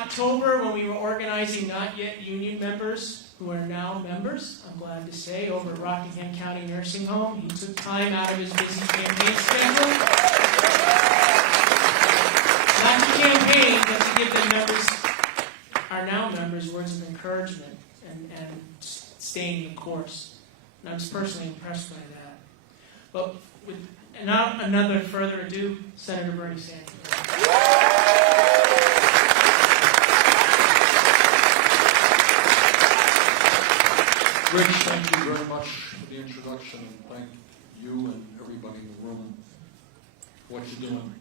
October when we were organizing not yet union members who are now members, I'm glad to say, over at Rockingham County Nursing Home. He took time out of his busy campaign schedule. Not to campaign, but to give the members, our now members, words of encouragement and staying the course. And I was personally impressed by that. But without another further ado, Senator Bernie Sanders. Rich, thank you very much for the introduction, and thank you and everybody in the room for what you're doing.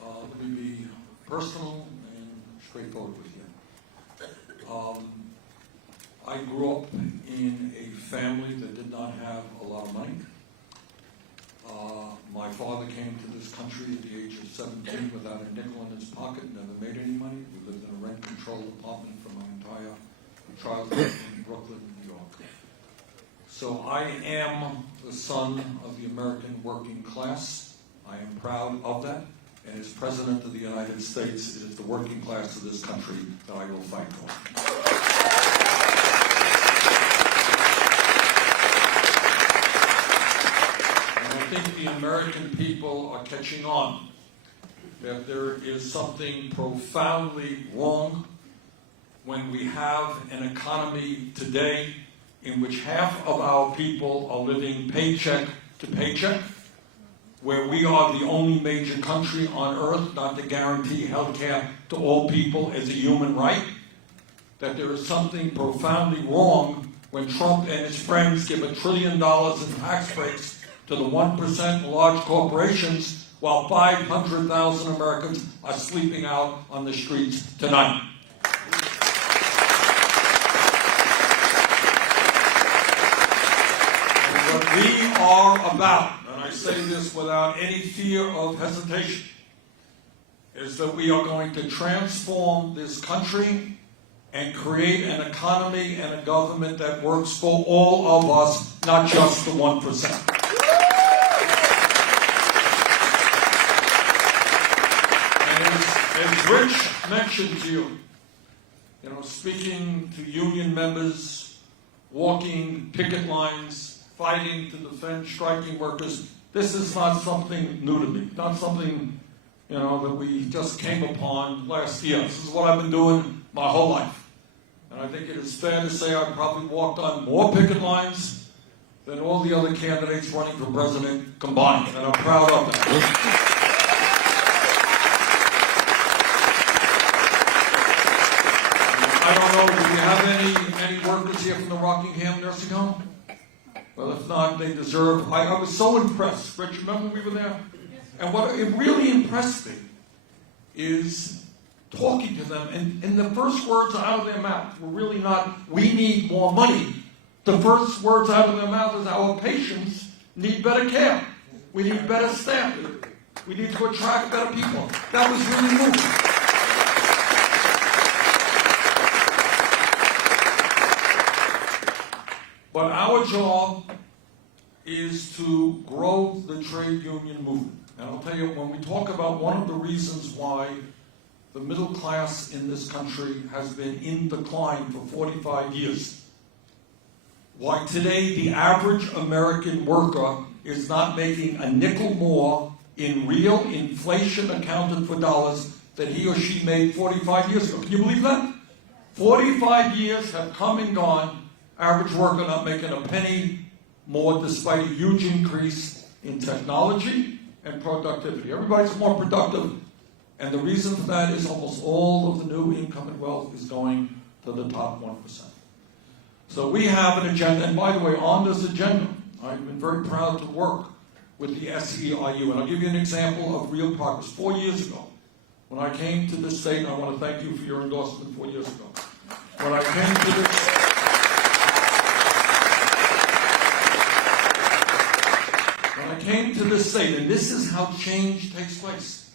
Let me be personal and straightforward with you. I grew up in a family that did not have a lot of money. My father came to this country at the age of 17 without a nickel in his pocket, never made any money. We lived in a rent-controlled apartment for my entire childhood in Brooklyn, New York. So I am the son of the American working class. I am proud of that. And as President of the United States, it is the working class of this country that I will fight for. I think the American people are catching on that there is something profoundly wrong when we have an economy today in which half of our people are living paycheck to paycheck, where we are the only major country on earth not to guarantee health care to all people as a human right, that there is something profoundly wrong when Trump and his friends give $1 trillion in tax breaks to the 1% large corporations, while 500,000 Americans are sleeping out on the streets tonight. And what we are about, and I say this without any fear of hesitation, is that we are going to transform this country and create an economy and a government that works for all of us, not just the 1%. As Rich mentioned to you, speaking to union members, walking picket lines, fighting to defend striking workers, this is not something new to me, not something, that we just came upon last year. This is what I've been doing my whole life. And I think it is fair to say I've probably walked on more picket lines than all the other candidates running for president combined, and I'm proud of that. I don't know, do we have any workers here from the Rockingham Nursing Home? Well, if not, they deserve. I was so impressed. Rich, remember we were there? And what it really impressed me is talking to them, and the first words out of their mouth were really not, we need more money. The first words out of their mouth is, our patients need better care. We need better staff. We need to attract better people. That was really moving. But our job is to grow the trade union movement. And I'll tell you, when we talk about one of the reasons why the middle class in this country has been in decline for 45 years, why today the average American worker is not making a nickel more in real inflation accounted for dollars than he or she made 45 years ago. Can you believe that? 45 years have come and gone. Average worker not making a penny more despite a huge increase in technology and productivity. Everybody's more productive, and the reason for that is almost all of the new income and wealth is going to the top 1%. So we have an agenda, and by the way, on this agenda, I've been very proud to work with the SEIU, and I'll give you an example of real progress. 4 years ago, when I came to this state, and I want to thank you for your endorsement 4 years ago. When I came to this state, and this is how change takes place.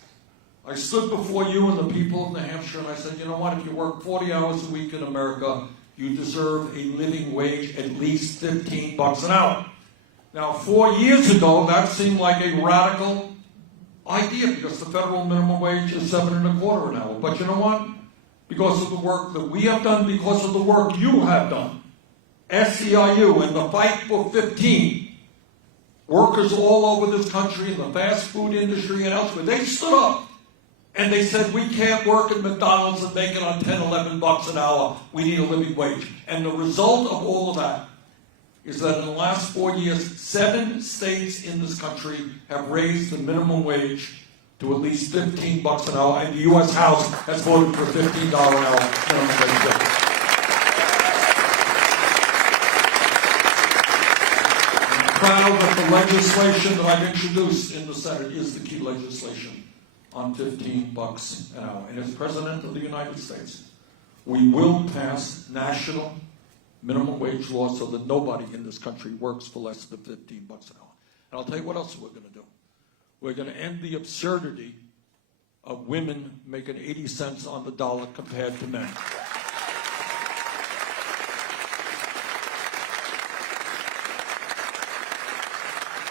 I stood before you and the people of New Hampshire, and I said, you know what, if you work 40 hours a week in America, you deserve a living wage at least $15 an hour. Now, 4 years ago, that seemed like a radical idea because the federal minimum wage is $7.25 an hour. But you know what? because of the work that we have done, because of the work you have done. SEIU and the fight for 15. Workers all over this country, in the fast food industry and elsewhere, they stood up and they said, we can't work at McDonald's and make it on 10, 11 bucks an hour. We need a living wage. And the result of all of that is that in the last 4 years, 7 states in this country have raised the minimum wage to at least 15 bucks an hour, and the U.S. House has voted for $15 an hour minimum wage. I'm proud that the legislation that I've introduced in the Senate is the key legislation on 15 bucks an hour. And as President of the United States, we will pass national minimum wage laws so that nobody in this country works for less than 15 bucks an hour. And I'll tell you what else we're going to do. We're going to end the absurdity of women making 80 cents on the dollar compared to men.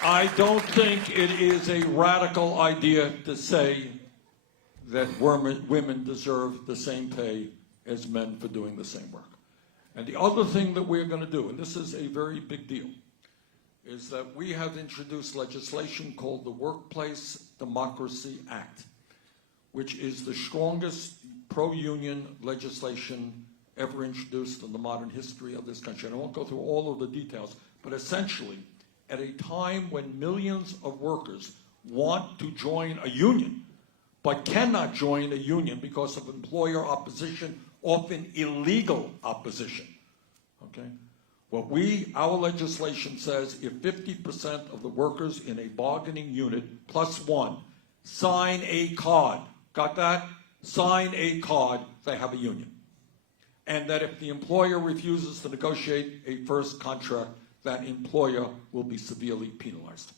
I don't think it is a radical idea to say that women deserve the same pay as men for doing the same work. And the other thing that we're going to do, and this is a very big deal, is that we have introduced legislation called the Workplace Democracy Act, which is the strongest pro-union legislation ever introduced in the modern history of this country. And I won't go through all of the details, but essentially, at a time when millions of workers want to join a union, but cannot join a union because of employer opposition, often illegal opposition, okay? Well, our legislation says if 50% of the workers in a bargaining unit plus one sign a card, got that? Sign a card, they have a union. And that if the employer refuses to negotiate a first contract, that employer will be severely penalized.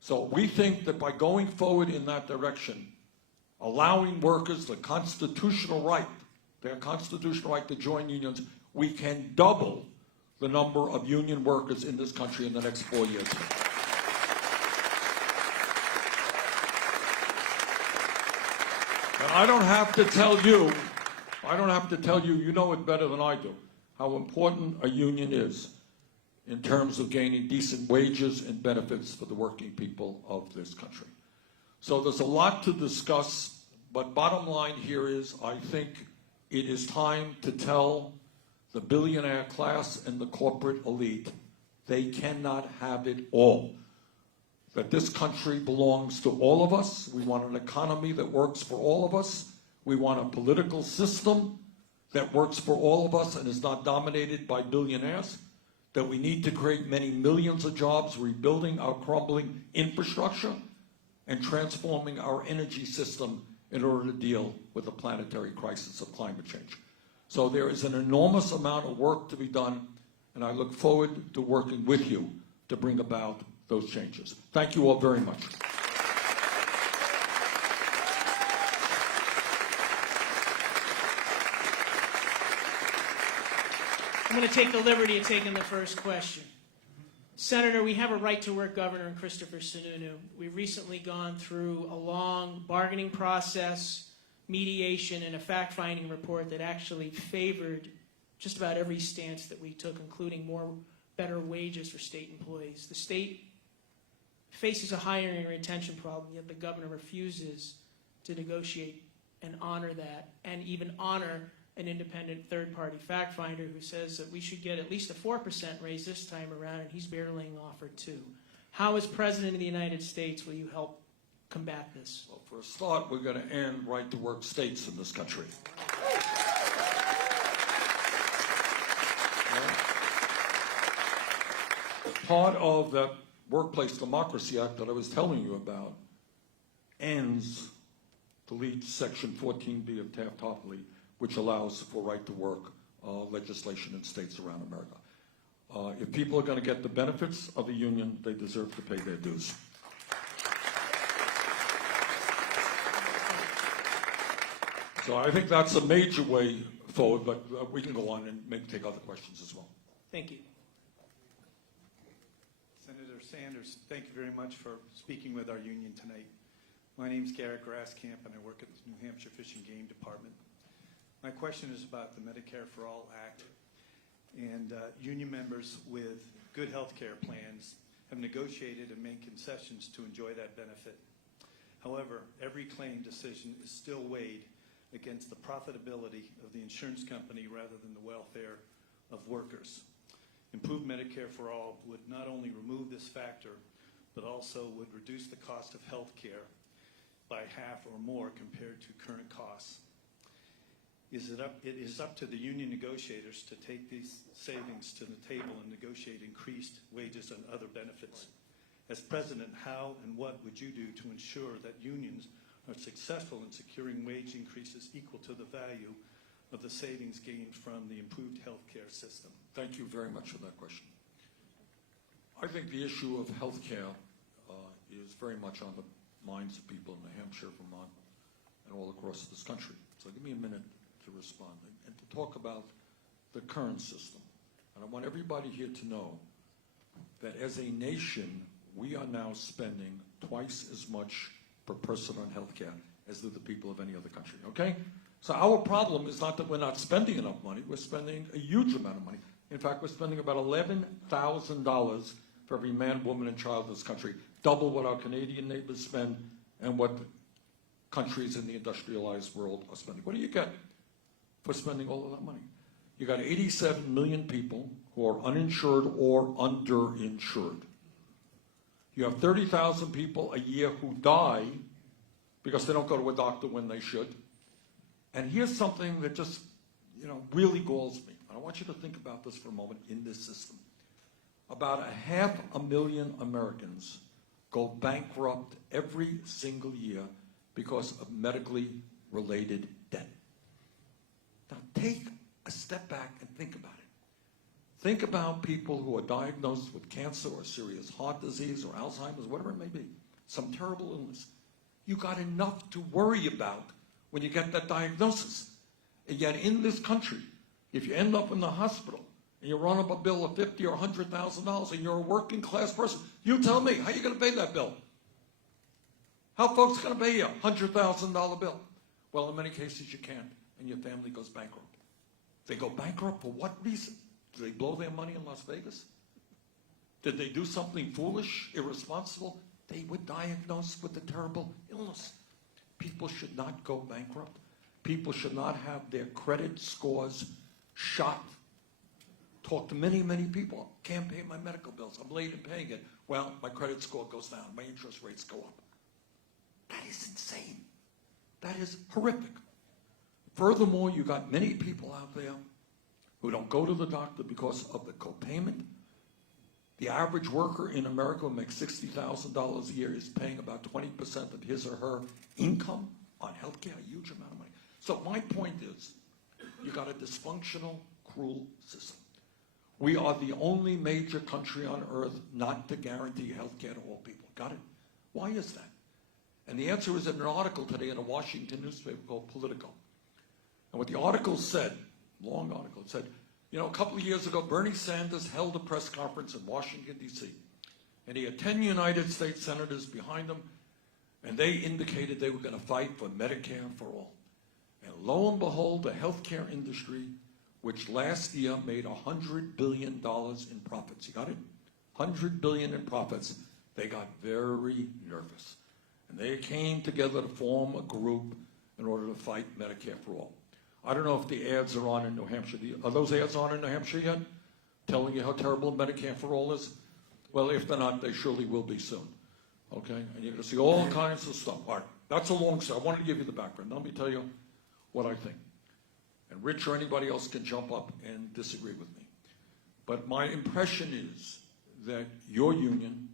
So we think that by going forward in that direction, allowing workers the constitutional right, their constitutional right to join unions, we can double the number of union workers in this country in the next 4 years. And I don't have to tell you, you know it better than I do, how important a union is in terms of gaining decent wages and benefits for the working people of this country. So there's a lot to discuss, but bottom line here is I think it is time to tell the billionaire class and the corporate elite they cannot have it all. That this country belongs to all of us. We want an economy that works for all of us. We want a political system that works for all of us and is not dominated by billionaires. That we need to create many millions of jobs, rebuilding our crumbling infrastructure and transforming our energy system in order to deal with the planetary crisis of climate change. So there is an enormous amount of work to be done, and I look forward to working with you to bring about those changes. Thank you all very much. I'm going to take the liberty of taking the first question. Senator, we have a right-to-work governor in Christopher Sununu. We've recently gone through a long bargaining process, mediation, and a fact-finding report that actually favored just about every stance that we took, including better wages for state employees. The state faces a hiring and retention problem, yet the governor refuses to negotiate and honor that, and even honor an independent third-party fact finder who says that we should get at least a 4% raise this time around, and he's barreling off for 2%. How, as President of the United States, will you help combat this? Well, for a start, we're going to end right-to-work states in this country. Part of that Workplace Democracy Act that I was telling you about deletes Section 14B of Taft-Hartley, which allows for right-to-work legislation in states around America. If people are going to get the benefits of a union, they deserve to pay their dues. So I think that's a major way forward, but we can go on and maybe take other questions as well. Thank you. Senator Sanders, thank you very much for speaking with our union tonight. My name is Garrett Grasscamp, and I work at the New Hampshire Fish and Game Department. My question is about the Medicare for All Act. And union members with good health care plans have negotiated and made concessions to enjoy that benefit. However, every claim decision is still weighed against the profitability of the insurance company rather than the welfare of workers. Improved Medicare for All would not only remove this factor, but also would reduce the cost of health care by half or more compared to current costs. It is up to the union negotiators to take these savings to the table and negotiate increased wages and other benefits. As president, how and what would you do to ensure that unions are successful in securing wage increases equal to the value of the savings gained from the improved health care system? Thank you very much for that question. I think the issue of health care is very much on the minds of people in New Hampshire, Vermont, and all across this country. So give me a minute to respond and to talk about the current system. And I want everybody here to know that as a nation, we are now spending twice as much per person on health care as do the people of any other country, okay? So our problem is not that we're not spending enough money, we're spending a huge amount of money. In fact, we're spending about $11,000 for every man, woman, and child in this country, double what our Canadian neighbors spend and what countries in the industrialized world are spending. What do you get for spending all of that money? You got 87 million people who are uninsured or underinsured. You have 30,000 people a year who die because they don't go to a doctor when they should. And here's something that just, really galls me. I want you to think about this for a moment in this system. About 500,000 Americans go bankrupt every single year because of medically related debt. Now take a step back and think about it. Think about people who are diagnosed with cancer or serious heart disease or Alzheimer's, whatever it may be, some terrible illness. You got enough to worry about when you get that diagnosis. And yet in this country, if you end up in the hospital and you run up a bill of $50,000 or $100,000 and you're a working class person, you tell me, how are you going to pay that bill? How folks going to pay you a $100,000 bill? Well, in many cases you can't, and your family goes bankrupt. They go bankrupt for what reason? Did they blow their money in Las Vegas? Did they do something foolish, irresponsible? They were diagnosed with a terrible illness. People should not go bankrupt. People should not have their credit scores shot. Talk to many, many people. Can't pay my medical bills. I'm late in paying it. Well, my credit score goes down. My interest rates go up. That is insane. That is horrific. Furthermore, you got many people out there who don't go to the doctor because of the copayment. The average worker in America who makes $60,000 a year is paying about 20% of his or her income on health care, a huge amount of money. So my point is, you got a dysfunctional, cruel system. We are the only major country on earth not to guarantee health care to all people. Got it? Why is that? And the answer is in an article today in a Washington newspaper called Politico. And what the article said, long article, it said, a couple of years ago, Bernie Sanders held a press conference in Washington, D.C., and he had 10 United States senators behind him, and they indicated they were going to fight for Medicare for all. And lo and behold, the healthcare industry, which last year made $100 billion in profits, you got it? $100 billion in profits, they got very nervous. And they came together to form a group in order to fight Medicare for all. I don't know if the ads are on in New Hampshire. Are those ads on in New Hampshire yet? Telling you how terrible Medicare for all is? Well, if they're not, they surely will be soon. Okay? And you're going to see all kinds of stuff. All right. That's a long story. I wanted to give you the background. Let me tell you what I think. And Rich or anybody else can jump up and disagree with me. But my impression is that your union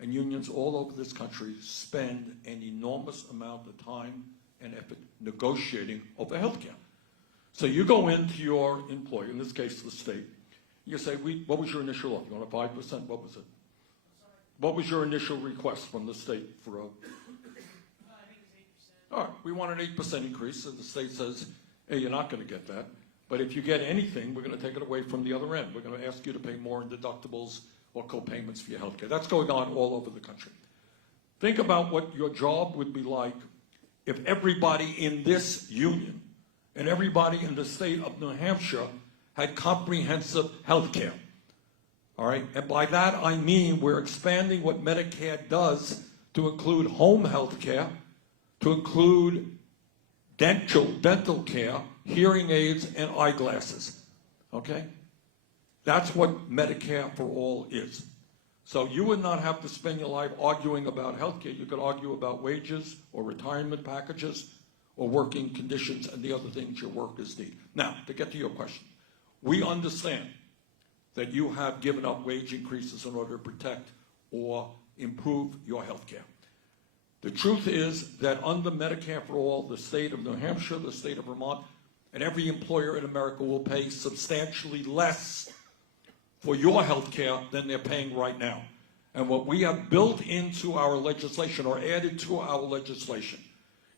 and unions all over this country spend an enormous amount of time and effort negotiating over health care. So you go into your employer, in this case the state, you say, what was your initial offer? You want a 5%? What was it? What was your initial request from the state for a... I think it's 8%. All right, we want an 8% increase, and the state says, hey, you're not going to get that. But if you get anything, we're going to take it away from the other end. We're going to ask you to pay more in deductibles or co-payments for your health care. That's going on all over the country. Think about what your job would be like if everybody in this union and everybody in the state of New Hampshire had comprehensive health care. All right, and by that I mean we're expanding what Medicare does to include home health care, to include dental care, hearing aids, and eyeglasses. Okay? That's what Medicare for All is. So you would not have to spend your life arguing about health care. You could argue about wages or retirement packages or working conditions and the other things your workers need. Now, to get to your question, we understand that you have given up wage increases in order to protect or improve your health care. The truth is that under Medicare for All, the state of New Hampshire, the state of Vermont, and every employer in America will pay substantially less for your health care than they're paying right now. And what we have built into our legislation or added to our legislation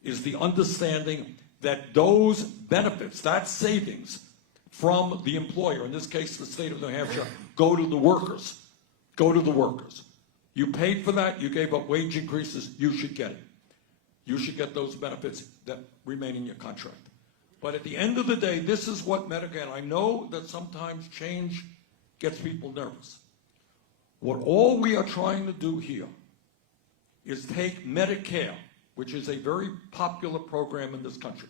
is the understanding that those benefits, that savings from the employer, in this case the state of New Hampshire, go to the workers. Go to the workers. You paid for that, you gave up wage increases, you should get it. You should get those benefits that remain in your contract. But at the end of the day, this is what Medicare, and I know that sometimes change gets people nervous. What all we are trying to do here is take Medicare, which is a very popular program in this country.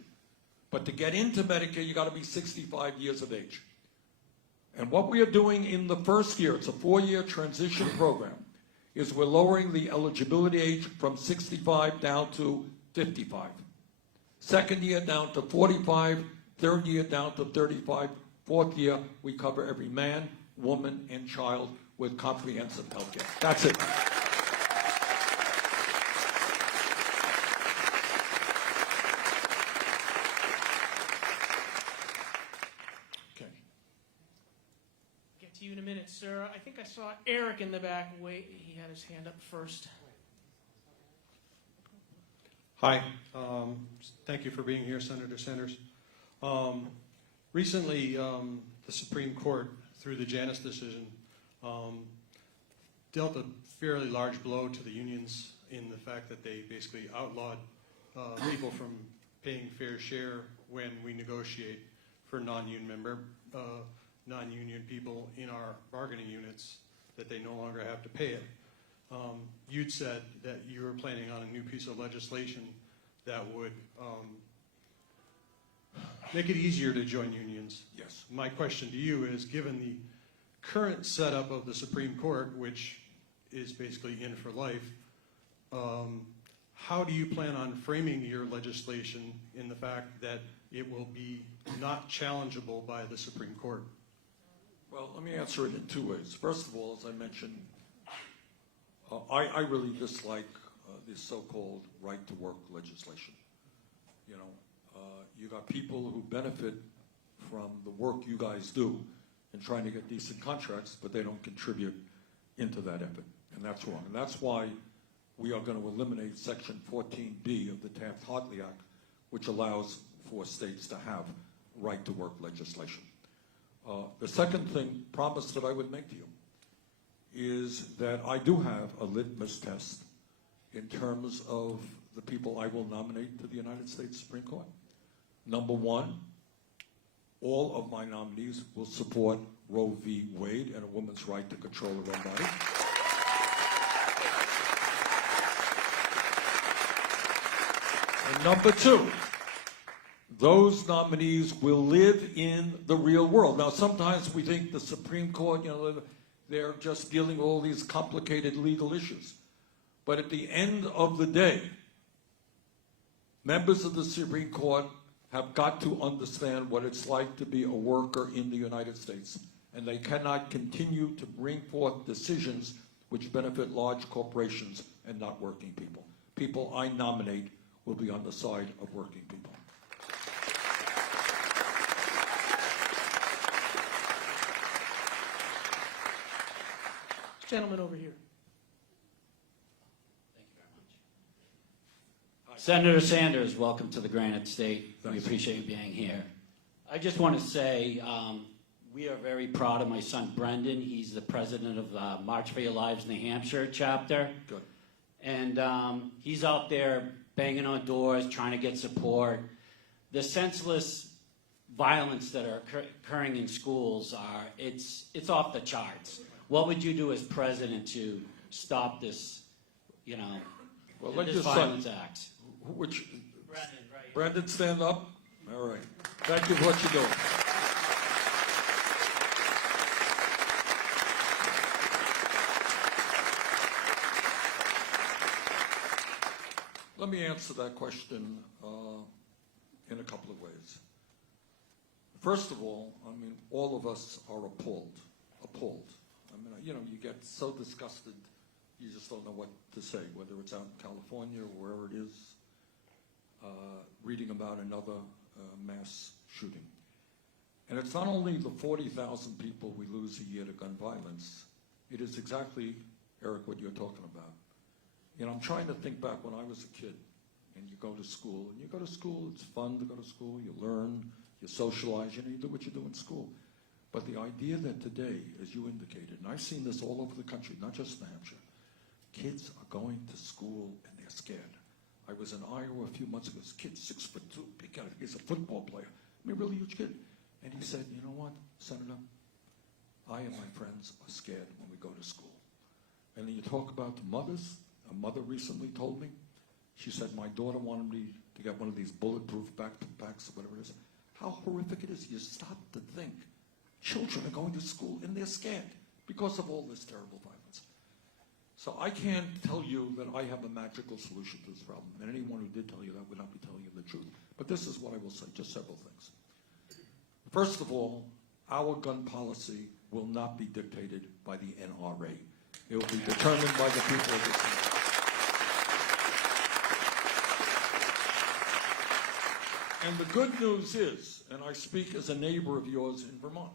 But to get into Medicare, you got to be 65 years of age. And what we are doing in the first year, it's a 4-year transition program, is we're lowering the eligibility age from 65 down to 55. Second year down to 45, third year down to 35, fourth year we cover every man, woman, and child with comprehensive health care. That's it. Okay. Get to you in a minute, sir. I think I saw Eric in the back. Wait, he had his hand up first. Hi. Thank you for being here, Senator Sanders. Recently, the Supreme Court, through the Janus decision, dealt a fairly large blow to the unions in the fact that they basically outlawed people from paying fair share when we negotiate for non-union people in our bargaining units, that they no longer have to pay it. You'd said that you were planning on a new piece of legislation that would make it easier to join unions. Yes. My question to you is, given the current setup of the Supreme Court, which is basically in for life, how do you plan on framing your legislation in the fact that it will be not challengeable by the Supreme Court? Well, let me answer it in two ways. First of all, as I mentioned, I really dislike this so-called right-to-work legislation. You know, you got people who benefit from the work you guys do in trying to get decent contracts, but they don't contribute into that effort, and that's wrong. And that's why we are going to eliminate Section 14B of the Taft-Hartley Act, which allows for states to have right-to-work legislation. The second promise that I would make to you is that I do have a litmus test in terms of the people I will nominate to the United States Supreme Court. Number one, all of my nominees will support Roe v. Wade and a woman's right to control her own body. And number two, those nominees will live in the real world. Now, sometimes we think the Supreme Court, you know, they're just dealing with all these complicated legal issues. But at the end of the day, members of the Supreme Court have got to understand what it's like to be a worker in the United States. And they cannot continue to bring forth decisions which benefit large corporations and not working people. People I nominate will be on the side of working people. Gentleman over here. Thank you very much. Senator Sanders, welcome to the Granite State. Thanks. We appreciate you being here. I just want to say we are very proud of my son Brendan. He's the president of the March for Your Lives New Hampshire chapter. Good. And he's out there banging on doors, trying to get support. The senseless violence that are occurring in schools are, it's off the charts. What would you do as president to stop this, you know, Well, this violence act? Which, Brandon, right. Brandon, stand up. All right. Thank you for what you're doing. Let me answer that question in a couple of ways. First of all, I mean, all of us are appalled. I mean, you know, you get so disgusted, you just don't know what to say, whether it's out in California or wherever it is, reading about another mass shooting. And it's not only the 40,000 people we lose a year to gun violence, it is exactly, Eric, what you're talking about. You know, I'm trying to think back when I was a kid, and you go to school, it's fun to go to school, you learn, you socialize, you know, you do what you do in school. But the idea that today, as you indicated, and I've seen this all over the country, not just in Hampshire, kids are going to school and they're scared. I was in Iowa a few months ago, this kid, 6'2", big guy, he's a football player, I mean, really huge kid. And he said, you know what, Senator, I and my friends are scared when we go to school. And then you talk about the mothers. A mother recently told me, she said, my daughter wanted me to get one of these bulletproof backpacks or whatever it is. How horrific it is. You stop to think. Children are going to school and they're scared because of all this terrible violence. So I can't tell you that I have a magical solution to this problem. And anyone who did tell you that would not be telling you the truth. But this is what I will say, just several things. First of all, our gun policy will not be dictated by the NRA. It will be determined by the people of this country. And the good news is, and I speak as a neighbor of yours in Vermont,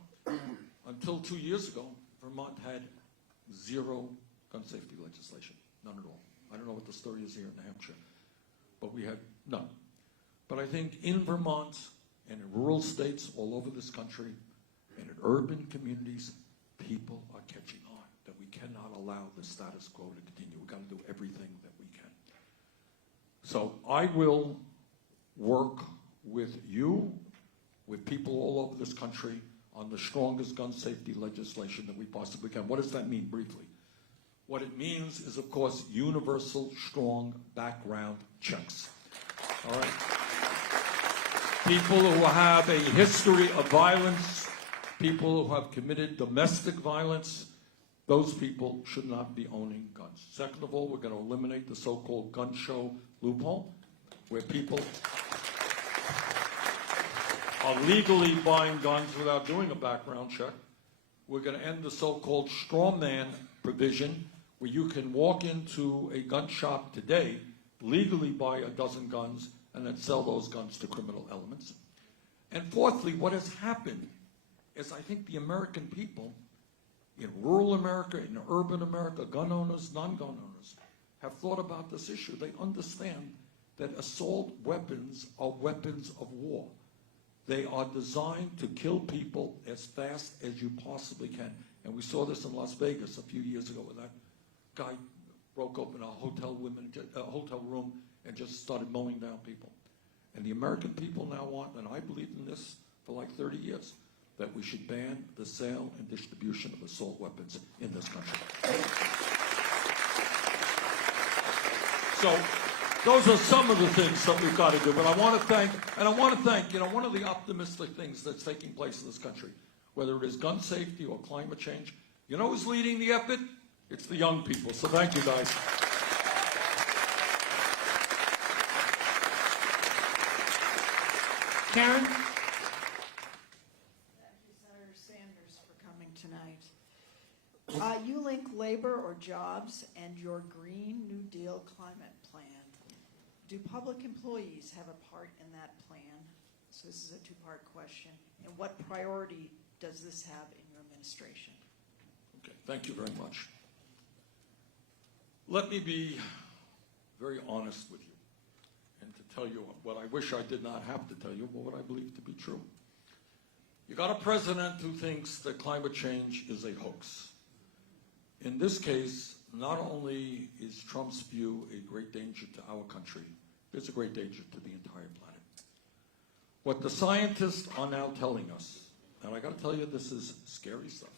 until 2 years ago, Vermont had zero gun safety legislation, none at all. I don't know what the story is here in New Hampshire, but we had none. But I think in Vermont and in rural states all over this country and in urban communities, people are catching on that we cannot allow the status quo to continue. We've got to do everything that we can. So I will work with you, with people all over this country, on the strongest gun safety legislation that we possibly can. What does that mean, briefly? What it means is, of course, universal, strong background checks. All right? People who have a history of violence, people who have committed domestic violence, those people should not be owning guns. Second of all, we're going to eliminate the so-called gun show loophole, where people are legally buying guns without doing a background check. We're going to end the so-called straw man provision, where you can walk into a gun shop today, legally buy a dozen guns, and then sell those guns to criminal elements. And fourthly, what has happened is I think the American people, in rural America, in urban America, gun owners, non-gun owners, have thought about this issue. They understand that assault weapons are weapons of war. They are designed to kill people as fast as you possibly can. And we saw this in Las Vegas a few years ago, where that guy broke open a hotel room and just started mowing down people. And the American people now want, and I believed in this for like 30 years, that we should ban the sale and distribution of assault weapons in this country. So those are some of the things that we've got to do. But I want to thank, you know, one of the optimistic things that's taking place in this country, whether it is gun safety or climate change, you know who's leading the effort? It's the young people. So thank you, guys. Karen? Thank you, Senator Sanders, for coming tonight. You link labor or jobs and your Green New Deal climate plan. Do public employees have a part in that plan? So this is a two-part question. And what priority does this have in your administration? Okay, thank you very much. Let me be very honest with you and to tell you what I wish I did not have to tell you, but what I believe to be true. You got a president who thinks that climate change is a hoax. In this case, not only is Trump's view a great danger to our country, it's a great danger to the entire planet. What the scientists are now telling us, and I got to tell you, this is scary stuff.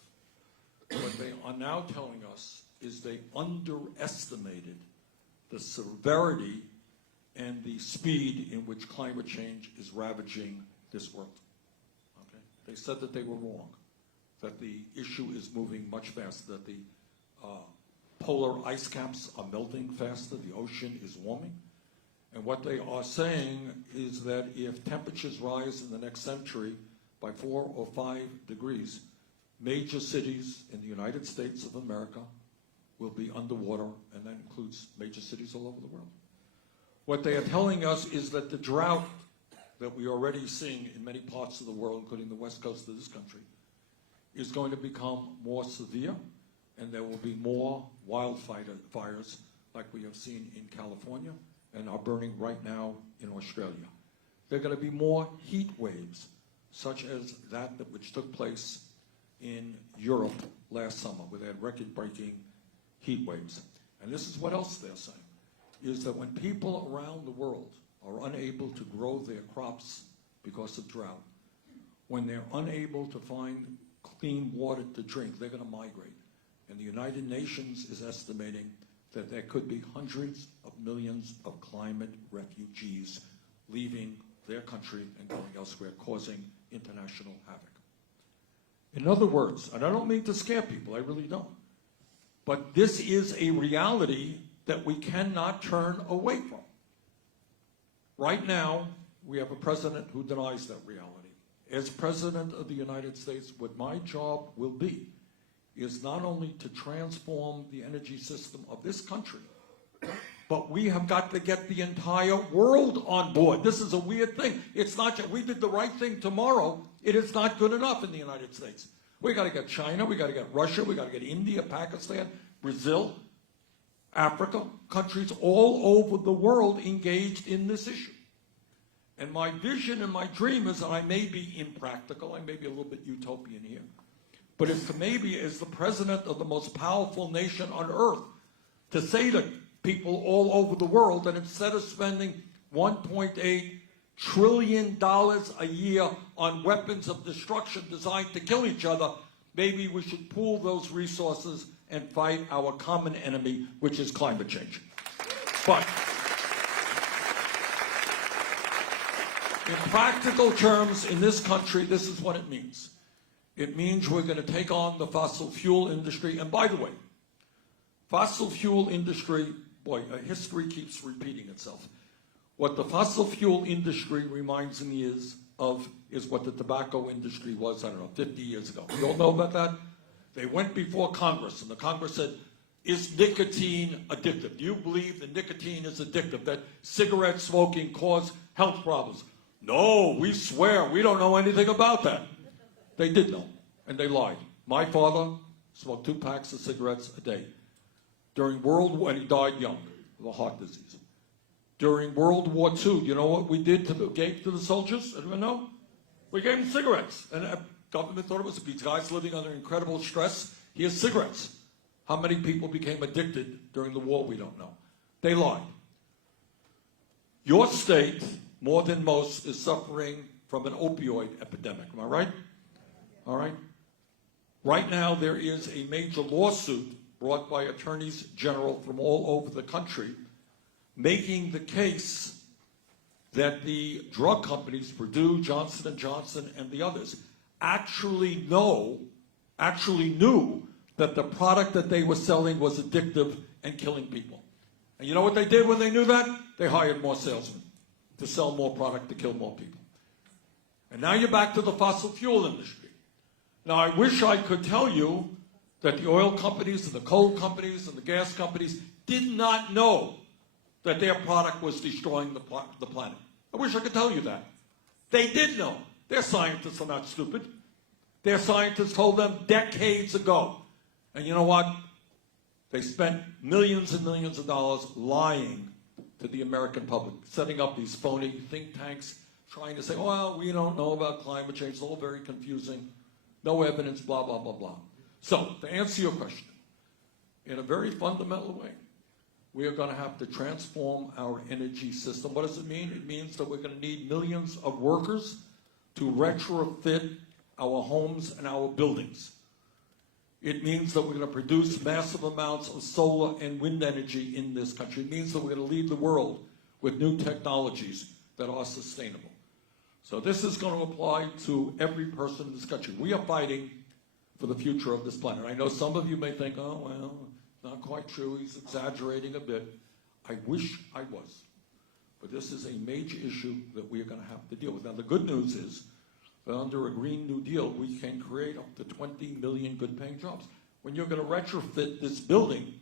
What they are now telling us is they underestimated the severity and the speed in which climate change is ravaging this world. Okay? They said that they were wrong, that the issue is moving much faster, that the polar ice caps are melting faster, the ocean is warming. And what they are saying is that if temperatures rise in the next century by 4 or 5 degrees, major cities in the United States of America will be underwater, and that includes major cities all over the world. What they are telling us is that the drought that we are already seeing in many parts of the world, including the west coast of this country, is going to become more severe, and there will be more wildfires like we have seen in California and are burning right now in Australia. There are going to be more heat waves, such as that which took place in Europe last summer, where they had record-breaking heat waves. And this is what else they're saying, is that when people around the world are unable to grow their crops because of drought, when they're unable to find clean water to drink, they're going to migrate. And the United Nations is estimating that there could be hundreds of millions of climate refugees leaving their country and going elsewhere, causing international havoc. In other words, and I don't mean to scare people, I really don't, but this is a reality that we cannot turn away from. Right now, we have a president who denies that reality. As President of the United States, what my job will be is not only to transform the energy system of this country, but we have got to get the entire world on board. This is a weird thing. It's not just, we did the right thing tomorrow. It is not good enough in the United States. We got to get China, we got to get Russia, we got to get India, Pakistan, Brazil, Africa, countries all over the world engaged in this issue. And my vision and my dream is that I may be impractical, I may be a little bit utopian here, but it's to maybe as the president of the most powerful nation on earth to say to people all over the world that instead of spending $1.8 trillion a year on weapons of destruction designed to kill each other, maybe we should pool those resources and fight our common enemy, which is climate change. But in practical terms, in this country, this is what it means. It means we're going to take on the fossil fuel industry. And by the way, fossil fuel industry, boy, history keeps repeating itself. What the fossil fuel industry reminds me is what the tobacco industry was, I don't know, 50 years ago. You all know about that? They went before Congress, and the Congress said, is nicotine addictive? Do you believe that nicotine is addictive, that cigarette smoking causes health problems? No, we swear, we don't know anything about that. They did know, and they lied. My father smoked 2 packs of cigarettes a day. During World War, and he died young of a heart disease. During World War II, you know what we did gave to the soldiers? Anyone know? We gave them cigarettes. And the government thought it was these guys living under incredible stress. Here's cigarettes. How many people became addicted during the war? We don't know. They lied. Your state, more than most, is suffering from an opioid epidemic. Am I right? All right. Right now, there is a major lawsuit brought by attorneys general from all over the country, making the case that the drug companies, Purdue, Johnson & Johnson, and the others, actually knew that the product that they were selling was addictive and killing people. And you know what they did when they knew that? They hired more salesmen to sell more product to kill more people. And now you're back to the fossil fuel industry. Now, I wish I could tell you that the oil companies and the coal companies and the gas companies did not know that their product was destroying the planet. I wish I could tell you that. They did know. Their scientists are not stupid. Their scientists told them decades ago. And you know what? They spent millions and millions of dollars lying to the American public, setting up these phony think tanks, trying to say, well, we don't know about climate change. It's all very confusing. No evidence, blah, blah, blah, blah. So, to answer your question, in a very fundamental way, We are going to have to transform our energy system. What does it mean? It means that we're going to need millions of workers to retrofit our homes and our buildings. It means that we're going to produce massive amounts of solar and wind energy in this country. It means that we're going to lead the world with new technologies that are sustainable. So this is going to apply to every person in this country. We are fighting for the future of this planet. I know some of you may think, oh, well, not quite true, he's exaggerating a bit. I wish I was. But this is a major issue that we are going to have to deal with. Now, the good news is that under a Green New Deal, we can create up to 20 million good-paying jobs. When you're going to retrofit this building,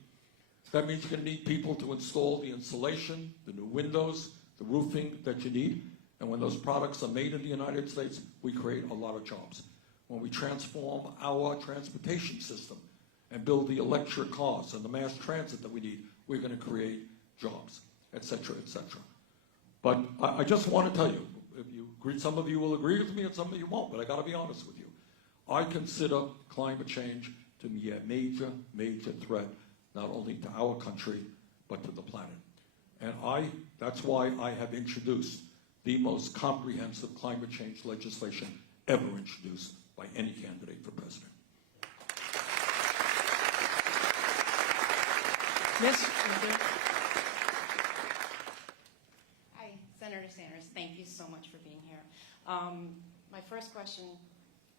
that means you're going to need people to install the insulation, the new windows, the roofing that you need. And when those products are made in the United States, we create a lot of jobs. When we transform our transportation system and build the electric cars and the mass transit that we need, we're going to create jobs, et cetera, et cetera. But I just want to tell you, if you agree, some of you will agree with me and some of you won't, but I got to be honest with you. I consider climate change to be a major, major threat, not only to our country, but to the planet. And that's why I have introduced the most comprehensive climate change legislation ever introduced by any candidate for president. Yes? Hi, Senator Sanders. Thank you so much for being here. My first question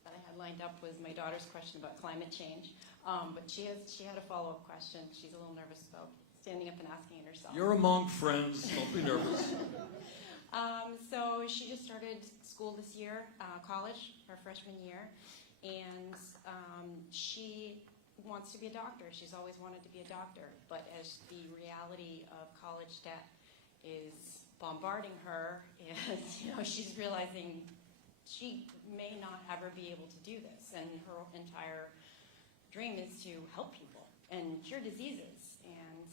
that I had lined up was my daughter's question about climate change, but she had a follow-up question. She's a little nervous about standing up and asking it herself. You're among friends. Don't be nervous. So she just started school this year, college, her freshman year, and she wants to be a doctor. She's always wanted to be a doctor, but as the reality of college debt is bombarding her, and she's realizing she may not ever be able to do this, and her entire dream is to help people and cure diseases. And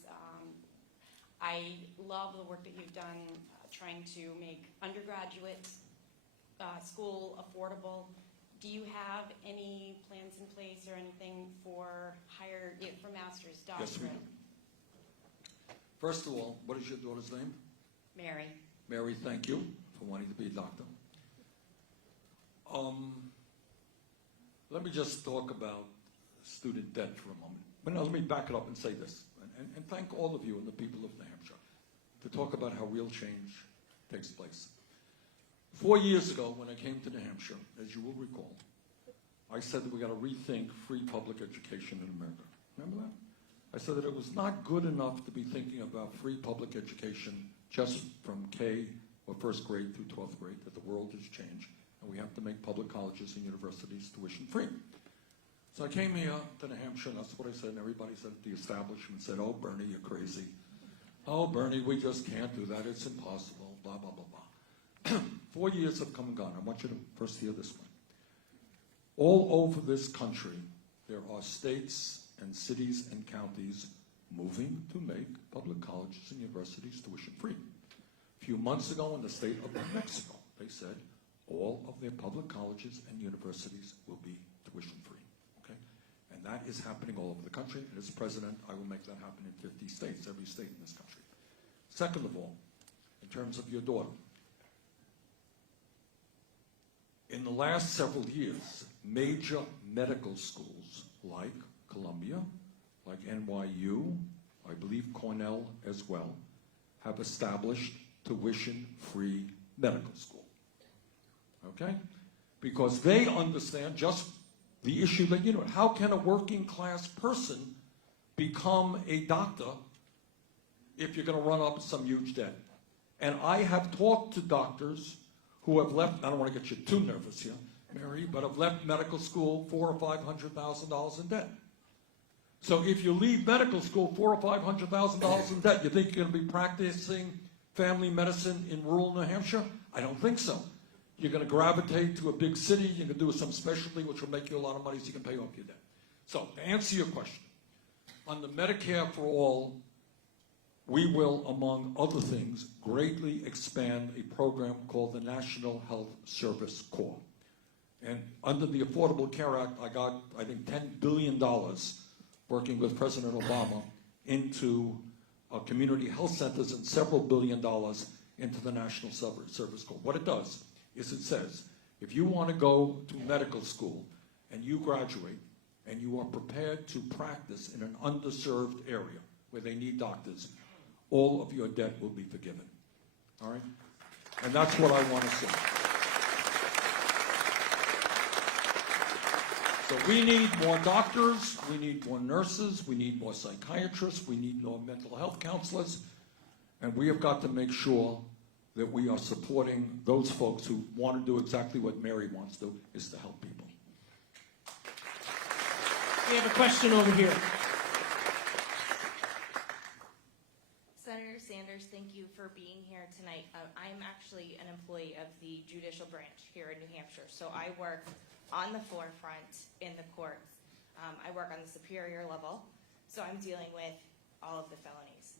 I love the work that you've done trying to make undergraduate school affordable. Do you have any plans in place or anything for master's, doctorate? Yes, we do. First of all, what is your daughter's name? Mary. Mary, thank you for wanting to be a doctor. Let me just talk about student debt for a moment. But no, let me back it up and say this, and thank all of you and the people of New Hampshire to talk about how real change takes place. 4 years ago, when I came to New Hampshire, as you will recall, I said that we got to rethink free public education in America. Remember that? I said that it was not good enough to be thinking about free public education just from K or first grade through 12th grade, that the world has changed, and we have to make public colleges and universities tuition free. So I came here to New Hampshire, and that's what I said, and everybody said, the establishment said, oh, Bernie, you're crazy. Oh, Bernie, we just can't do that. It's impossible, blah, blah, blah, blah. 4 years have come and gone. I want you to first hear this one. All over this country, there are states and cities and counties moving to make public colleges and universities tuition free. A few months ago in the state of New Mexico, they said all of their public colleges and universities will be tuition free. Okay? And that is happening all over the country. And as president, I will make that happen in 50 states, every state in this country. Second of all, in terms of your daughter, in the last several years, major medical schools like Columbia, like NYU, I believe Cornell as well, have established tuition-free medical school. Okay? Because they understand just the issue that, how can a working class person become a doctor if you're going to run up some huge debt? And I have talked to doctors who have left, I don't want to get you too nervous here, Mary, but have left medical school $400,000 or $500,000 in debt. So if you leave medical school $400,000 or $500,000 in debt, you think you're going to be practicing family medicine in rural New Hampshire? I don't think so. You're going to gravitate to a big city, you're going to do some specialty which will make you a lot of money so you can pay off your debt. So to answer your question, on the Medicare for All, we will, among other things, greatly expand a program called the National Health Service Corps. And under the Affordable Care Act, I got, I think, $10 billion working with President Obama into community health centers and several $billion into the National Service Corps. What it does is it says, if you want to go to medical school and you graduate and you are prepared to practice in an underserved area where they need doctors, all of your debt will be forgiven. All right? And that's what I want to see. So we need more doctors, we need more nurses, we need more psychiatrists, we need more mental health counselors, and we have got to make sure that we are supporting those folks who want to do exactly what Mary wants to do, is to help people. We have a question over here. Senator Sanders, thank you for being here tonight. I'm actually an employee of the judicial branch here in New Hampshire, so I work on the forefront in the courts. I work on the superior level, so I'm dealing with all of the felonies.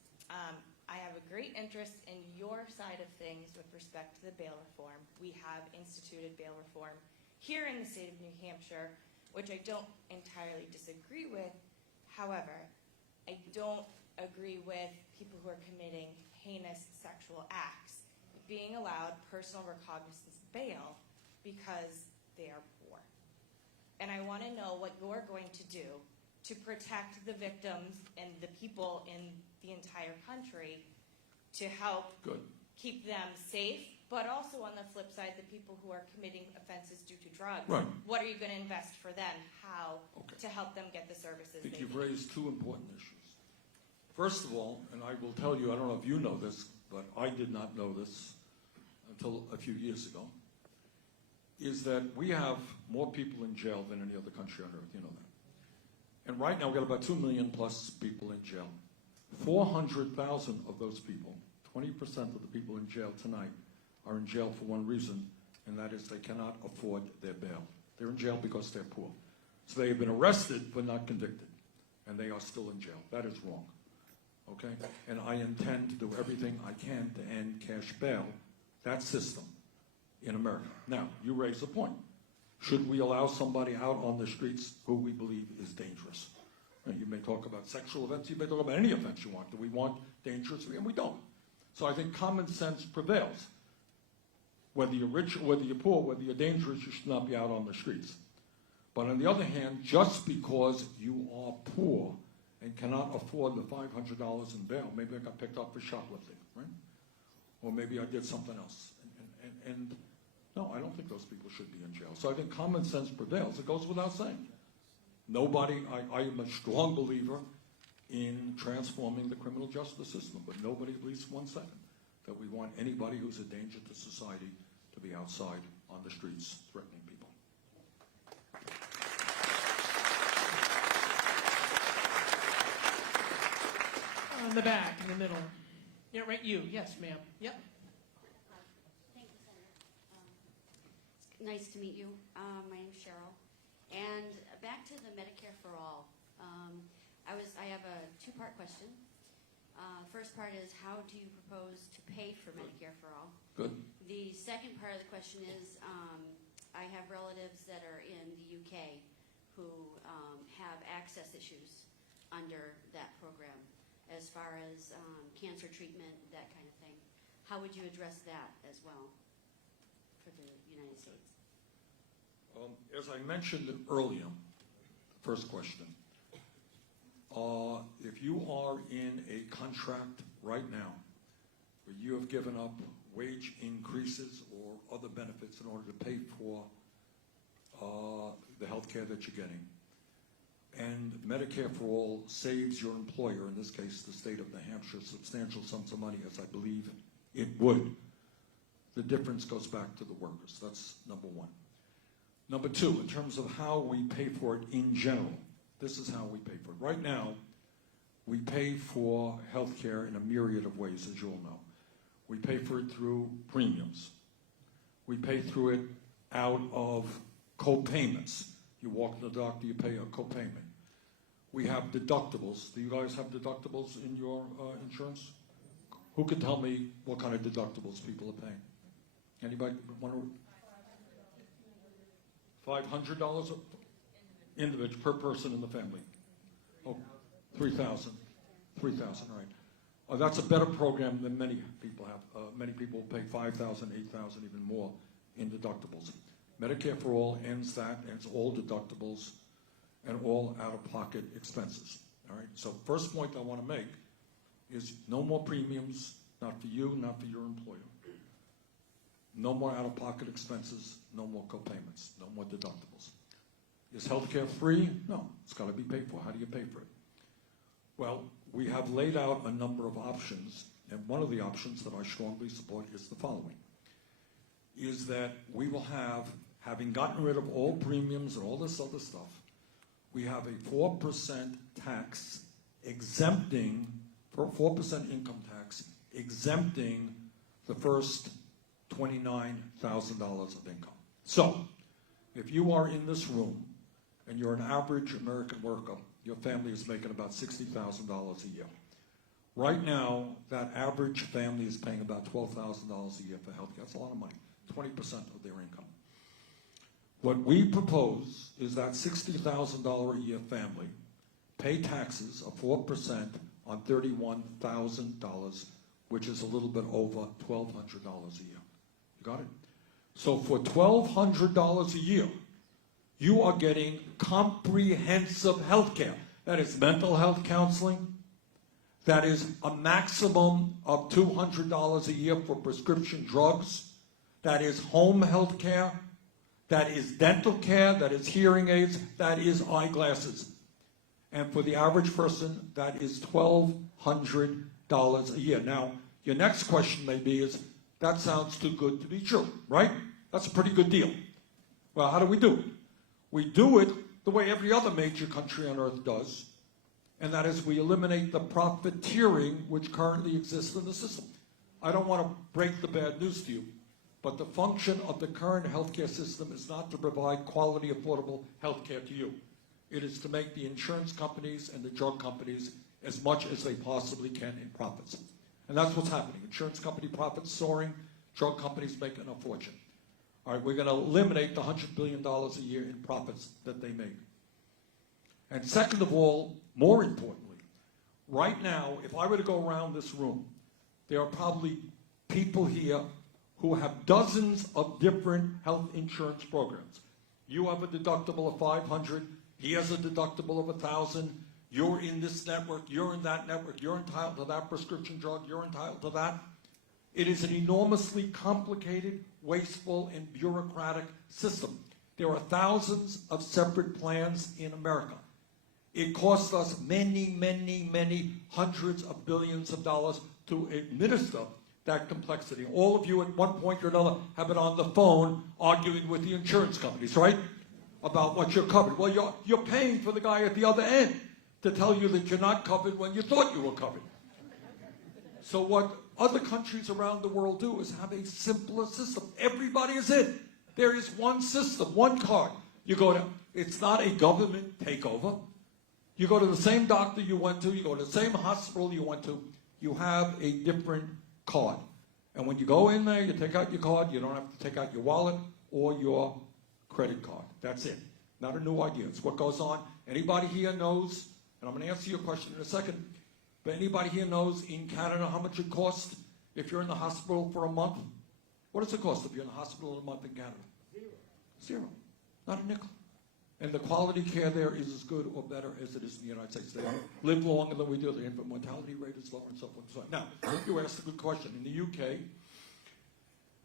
I have a great interest in your side of things with respect to the bail reform. We have instituted bail reform here in the state of New Hampshire, which I don't entirely disagree with. However, I don't agree with people who are committing heinous sexual acts being allowed personal recognizance bail because they are poor. And I want to know what you're going to do to protect the victims and the people in the entire country to help keep them safe, but also on the flip side, the people who are committing offenses due to drugs. Right. What are you going to invest for them? How to help them get the services I think they you've need? raised two important issues. First of all, and I will tell you, I don't know if you know this, but I did not know this until a few years ago, is that we have more people in jail than any other country on earth. You know that. And right now, we've got about 2 million plus people in jail. 400,000 of those people, 20% of the people in jail tonight, are in jail for one reason, and that is they cannot afford their bail. They're in jail because they're poor. So they have been arrested but not convicted, and they are still in jail. That is wrong. Okay? And I intend to do everything I can to end cash bail, that system, in America. Now, you raise a point. Should we allow somebody out on the streets who we believe is dangerous? You may talk about sexual offense, you may talk about any offense you want. Do we want dangerous? And we don't. So I think common sense prevails. Whether you're rich or whether you're poor, whether you're dangerous, you should not be out on the streets. But on the other hand, just because you are poor and cannot afford the $500 in bail, maybe I got picked up for shoplifting, right? Or maybe I did something else. And no, I don't think those people should be in jail. So I think common sense prevails. It goes without saying. Nobody, I am a strong believer in transforming the criminal justice system, but nobody believes 1 second that we want anybody who's a danger to society to be outside on the streets threatening people. In the back, in the middle. Yeah, right, you. Yes, ma'am. Yep. Thank you, Senator. Nice to meet you. My name's Cheryl. And back to the Medicare for All. I have a two-part question. First part is, how do you propose to pay for Medicare for All? Good. The second part of the question is, I have relatives that are in the UK who have access issues under that program, as far as cancer treatment, that kind of thing. How would you address that as well for the United States? As I mentioned earlier, first question, if you are in a contract right now where you have given up wage increases or other benefits in order to pay for the health care that you're getting, and Medicare for All saves your employer, in this case the state of New Hampshire, substantial sums of money, as I believe it would, the difference goes back to the workers. That's number one. Number two, in terms of how we pay for it in general, this is how we pay for it. Right now, we pay for health care in a myriad of ways, as you all know. We pay for it through premiums. We pay through it out of co-payments. You walk to the doctor, you pay a co-payment. We have deductibles. Do you guys have deductibles in your insurance? Who can tell me what kind of deductibles people are paying? Anybody want to? $500 individual per person in the family. Oh, 3,000. 3,000, right. That's a better program than many people have. Many people pay $5,000, $8,000, even more in deductibles. Medicare for All ends that, ends all deductibles and all out-of-pocket expenses. All right. So first point I want to make is no more premiums, not for you, not for your employer. No more out-of-pocket expenses, no more co-payments, no more deductibles. Is healthcare free? No, it's got to be paid for. How do you pay for it? Well, we have laid out a number of options, and one of the options that I strongly support is the following, is that we will have, having gotten rid of all premiums and all this other stuff, we have a 4% tax exempting, for 4% income tax, exempting the first $29,000 of income. So, if you are in this room and you're an average American worker, your family is making about $60,000 a year. Right now, that average family is paying about $12,000 a year for health care. That's a lot of money, 20% of their income. What we propose is that $60,000 a year family pay taxes of 4% on $31,000, which is a little bit over $1,200 a year. You got it? So for $1,200 a year, you are getting comprehensive health care. That is mental health counseling. That is a maximum of $200 a year for prescription drugs. That is home health care. That is dental care. That is hearing aids. That is eyeglasses. And for the average person, that is $1,200 a year. Now, your next question may be is, that sounds too good to be true, right? That's a pretty good deal. Well, how do we do it? We do it the way every other major country on earth does, and that is we eliminate the profiteering which currently exists in the system. I don't want to break the bad news to you, but the function of the current healthcare system is not to provide quality, affordable healthcare to you. It is to make the insurance companies and the drug companies as much as they possibly can in profits. And that's what's happening. Insurance company profits soaring, drug companies making a fortune. All right, we're going to eliminate the $100 billion a year in profits that they make. And second of all, more importantly, right now, if I were to go around this room, there are probably people here who have dozens of different health insurance programs. You have a deductible of $500, he has a deductible of $1,000, you're in this network, you're in that network, you're entitled to that prescription drug, you're entitled to that. It is an enormously complicated, wasteful, and bureaucratic system. There are thousands of separate plans in America. It costs us many, many, many hundreds of billions of dollars to administer that complexity. All of you at one point or another have been on the phone arguing with the insurance companies, right? About what you're covered. Well, you're paying for the guy at the other end to tell you that you're not covered when you thought you were covered. So what other countries around the world do is have a simpler system. Everybody is in. There is one system, one card. You go to, it's not a government takeover. You go to the same doctor you went to, you go to the same hospital you went to, you have a different card. And when you go in there, you take out your card, you don't have to take out your wallet or your credit card. That's it. Not a new idea. It's what goes on. Anybody here knows, and I'm going to answer your question in a second, but anybody here knows in Canada how much it costs if you're in the hospital for a month? What does it cost if you're in the hospital a month in Canada? Zero. Not a nickel. And the quality care there is as good or better as it is in the United States. They live longer than we do. The infant mortality rate is lower and so forth and so on. Now, you asked a good question. In the UK,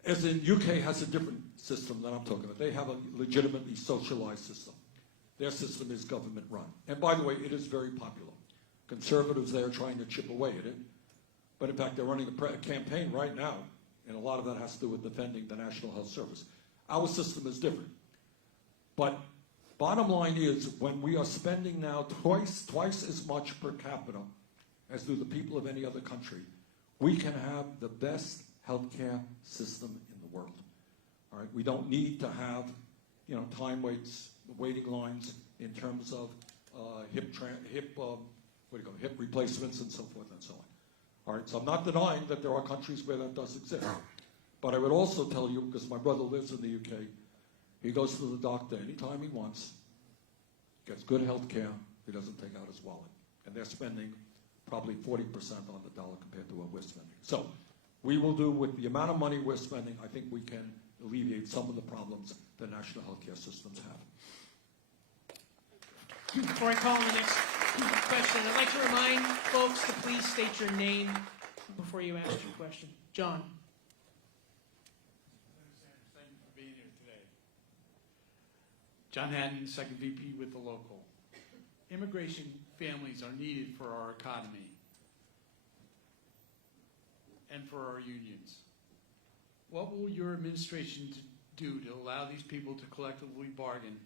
as in UK has a different system than I'm talking about. They have a legitimately socialized system. Their system is government run. And by the way, it is very popular. Conservatives there are trying to chip away at it. But in fact, they're running a campaign right now, and a lot of that has to do with defending the National Health Service. Our system is different. But bottom line is, when we are spending now twice as much per capita as do the people of any other country, we can have the best healthcare system in the world. All right, we don't need to have, time waits, waiting lines in terms of hip replacements and so forth and so on. All right, so I'm not denying that there are countries where that does exist. But I would also tell you, because my brother lives in the UK, he goes to the doctor anytime he wants, gets good health care, he doesn't take out his wallet. And they're spending probably 40% on the dollar compared to what we're spending. So we will do, with the amount of money we're spending, I think we can alleviate some of the problems that national healthcare systems have. Before I call on the next question, I'd like to remind folks to please state your name before you ask your question. John. Thank you for being here today. John Hatton, second VP with the Local. Immigration families are needed for our economy and for our unions. What will your administration do to allow these people to collectively bargain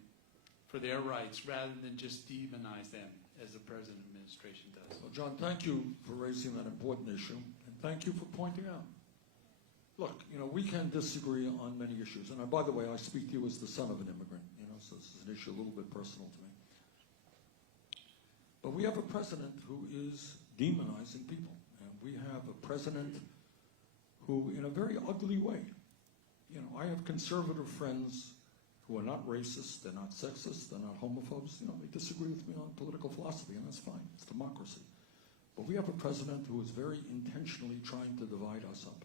for their rights rather than just demonize them, as the present administration does? Well, John, thank you for raising that important issue, and thank you for pointing out. Look, we can disagree on many issues, and by the way, I speak to you as the son of an immigrant, so this is an issue a little bit personal to me. But we have a president who is demonizing people, and we have a president who, in a very ugly way, I have conservative friends who are not racist, they're not sexist, they're not homophobes. They disagree with me on political philosophy, and that's fine. It's democracy. But we have a president who is very intentionally trying to divide us up.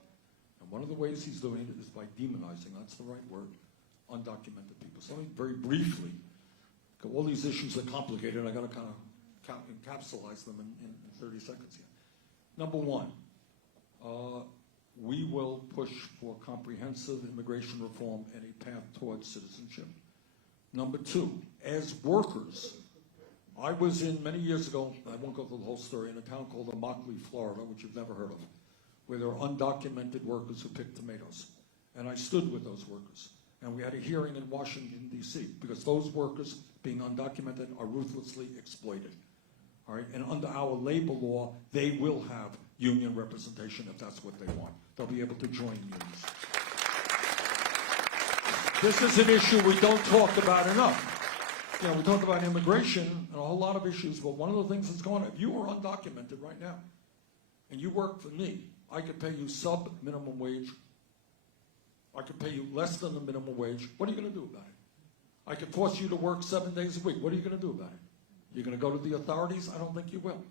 And one of the ways he's doing it is by demonizing, that's the right word, undocumented people. So let me very briefly, all these issues are complicated, I got to kind of encapsulate them in 30 seconds here. Number one, we will push for comprehensive immigration reform and a path towards citizenship. Number two, as workers, I was in, many years ago, I won't go through the whole story, in a town called Immokalee, Florida, which you've never heard of, where there are undocumented workers who pick tomatoes. And I stood with those workers. And we had a hearing in Washington, D.C., because those workers, being undocumented, are ruthlessly exploited. All right? And under our labor law, they will have union representation if that's what they want. They'll be able to join unions. This is an issue we don't talk about enough. We talk about immigration and a whole lot of issues, but one of the things that's going on, if you are undocumented right now and you work for me, I could pay you sub-minimum wage. I could pay you less than the minimum wage. What are you going to do about it? I could force you to work 7 days a week. What are you going to do about it? You're going to go to the authorities? I don't think you will.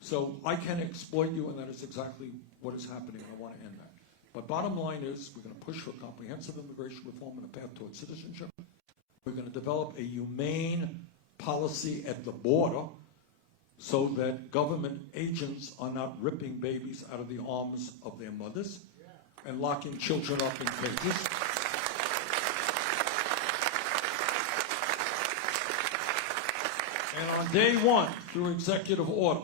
So I can exploit you, and that is exactly what is happening. I want to end that. But bottom line is, we're going to push for comprehensive immigration reform and a path towards citizenship. We're going to develop a humane policy at the border so that government agents are not ripping babies out of the arms of their mothers and locking children up in cages. And on day one, through executive order,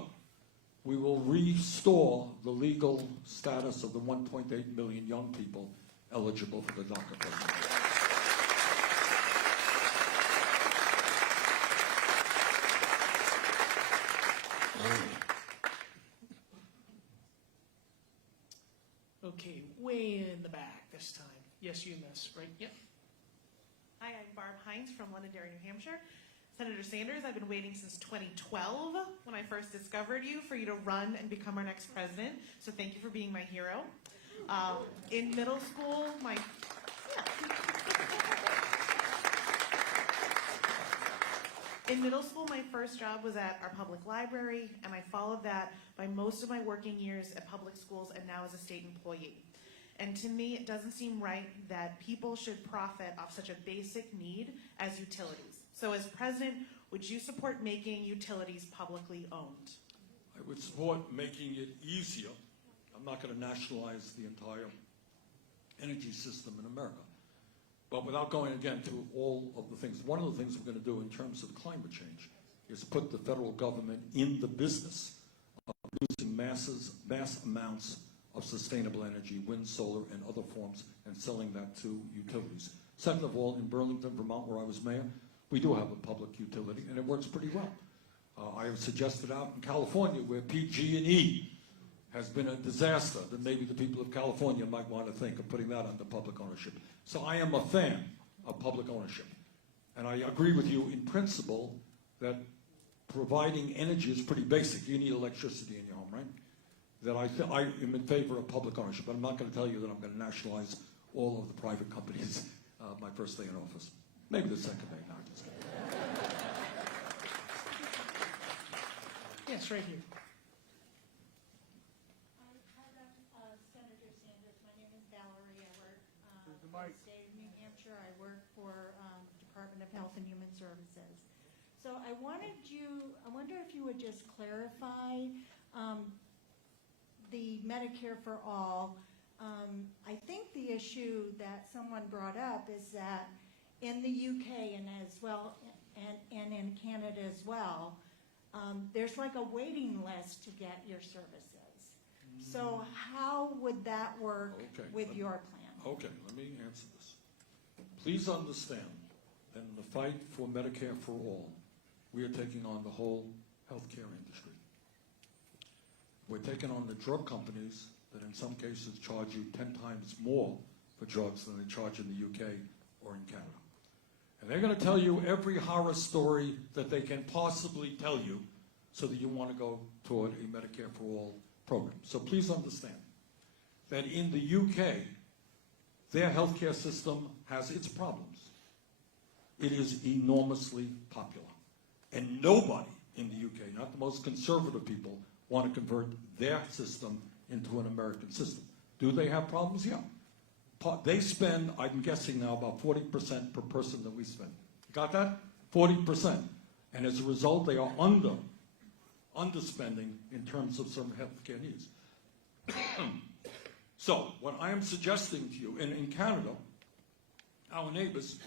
we will restore the legal status of the 1.8 million young people eligible for the DACA program. Okay, way in the back this time. Yes, you miss, right? Yep. Hi, I'm Barb Hines from Londonderry, New Hampshire. Senator Sanders, I've been waiting since 2012 when I first discovered you for you to run and become our next president. So thank you for being my hero. In middle school, my first job was at our public library, and I followed that by most of my working years at public schools and now as a state employee. And to me, it doesn't seem right that people should profit off such a basic need as utilities. So as president, would you support making utilities publicly owned? I would support making it easier. I'm not going to nationalize the entire energy system in America. But without going again through all of the things, one of the things we're going to do in terms of climate change is put the federal government in the business of producing mass amounts of sustainable energy, wind, solar, and other forms, and selling that to utilities. Second of all, in Burlington, Vermont, where I was mayor, we do have a public utility, and it works pretty well. I have suggested out in California, where PG&E has been a disaster, that maybe the people of California might want to think of putting that under public ownership. So I am a fan of public ownership. And I agree with you in principle that providing energy is pretty basic. You need electricity in your home, right? That I am in favor of public ownership, but I'm not going to tell you that I'm going to nationalize all of the private companies my first day in office. Maybe the second day, not just. Yes, right here. So I wonder if you would just clarify the Medicare for All. I think the issue that someone brought up is that in the UK and as well, and in Canada as well, there's like a waiting list to get your services. So how would that work Okay, with let- your plan? Okay, let me answer this. Please understand that in the fight for Medicare for all, we are taking on the whole healthcare industry. We're taking on the drug companies that in some cases charge you 10 times more for drugs than they charge in the UK or in Canada. And they're going to tell you every horror story that they can possibly tell you so that you want to go toward a Medicare for all program. So please understand that in the UK, their healthcare system has its problems. It is enormously popular. And nobody in the UK, not the most conservative people, want to convert their system into an American system. Do they have problems? Yeah. They spend, I'm guessing now, about 40% per person that we spend. Got that? 40%. And as a result, they are underspending in terms of some healthcare needs. So, what I am suggesting to you, and in Canada, our neighbors,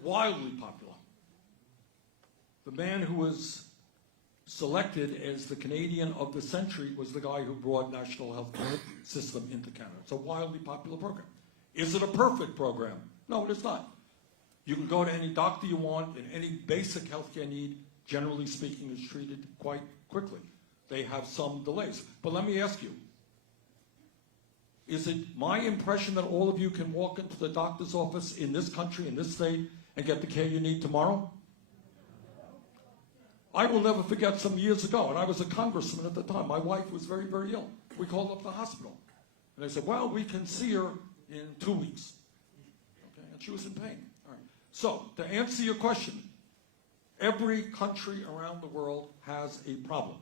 wildly popular. The man who was selected as the Canadian of the century was the guy who brought national health system into Canada. It's a wildly popular program. Is it a perfect program? No, it is not. You can go to any doctor you want, and any basic healthcare need, generally speaking, is treated quite quickly. They have some delays. But let me ask you, is it my impression that all of you can walk into the doctor's office in this country, in this state, and get the care you need tomorrow? I will never forget some years ago, and I was a congressman at the time. My wife was very, very ill. We called up the hospital. And they said, well, we can see her in 2 weeks. Okay? And she was in pain. All right. So, to answer your question, every country around the world has a problem.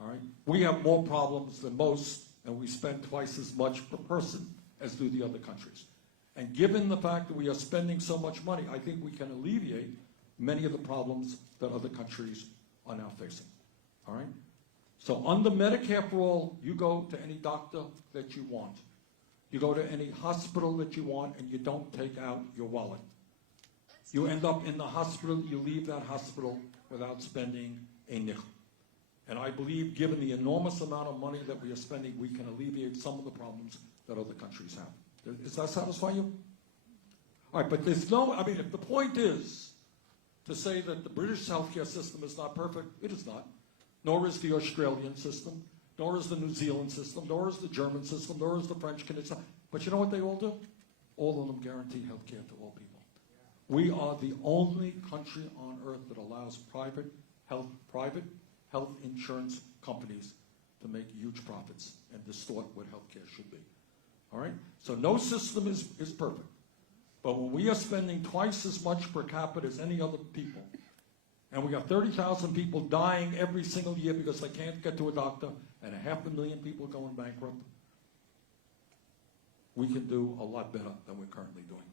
All right? We have more problems than most, and we spend twice as much per person as do the other countries. And given the fact that we are spending so much money, I think we can alleviate many of the problems that other countries are now facing. All right? So under Medicare for All, you go to any doctor that you want. You go to any hospital that you want, and you don't take out your wallet. You end up in the hospital, you leave that hospital without spending a nickel. And I believe, given the enormous amount of money that we are spending, we can alleviate some of the problems that other countries have. Does that satisfy you? All right, but there's no, I mean, if the point is to say that the British healthcare system is not perfect, it is not. Nor is the Australian system, nor is the New Zealand system, nor is the German system, nor is the French Canadian. But you know what they all do? All of them guarantee healthcare to all people. We are the only country on earth that allows private health insurance companies to make huge profits and distort what healthcare should be. All right? So no system is perfect. But when we are spending twice as much per capita as any other people, and we got 30,000 people dying every single year because they can't get to a doctor, and 500,000 people going bankrupt, we can do a lot better than we're currently doing.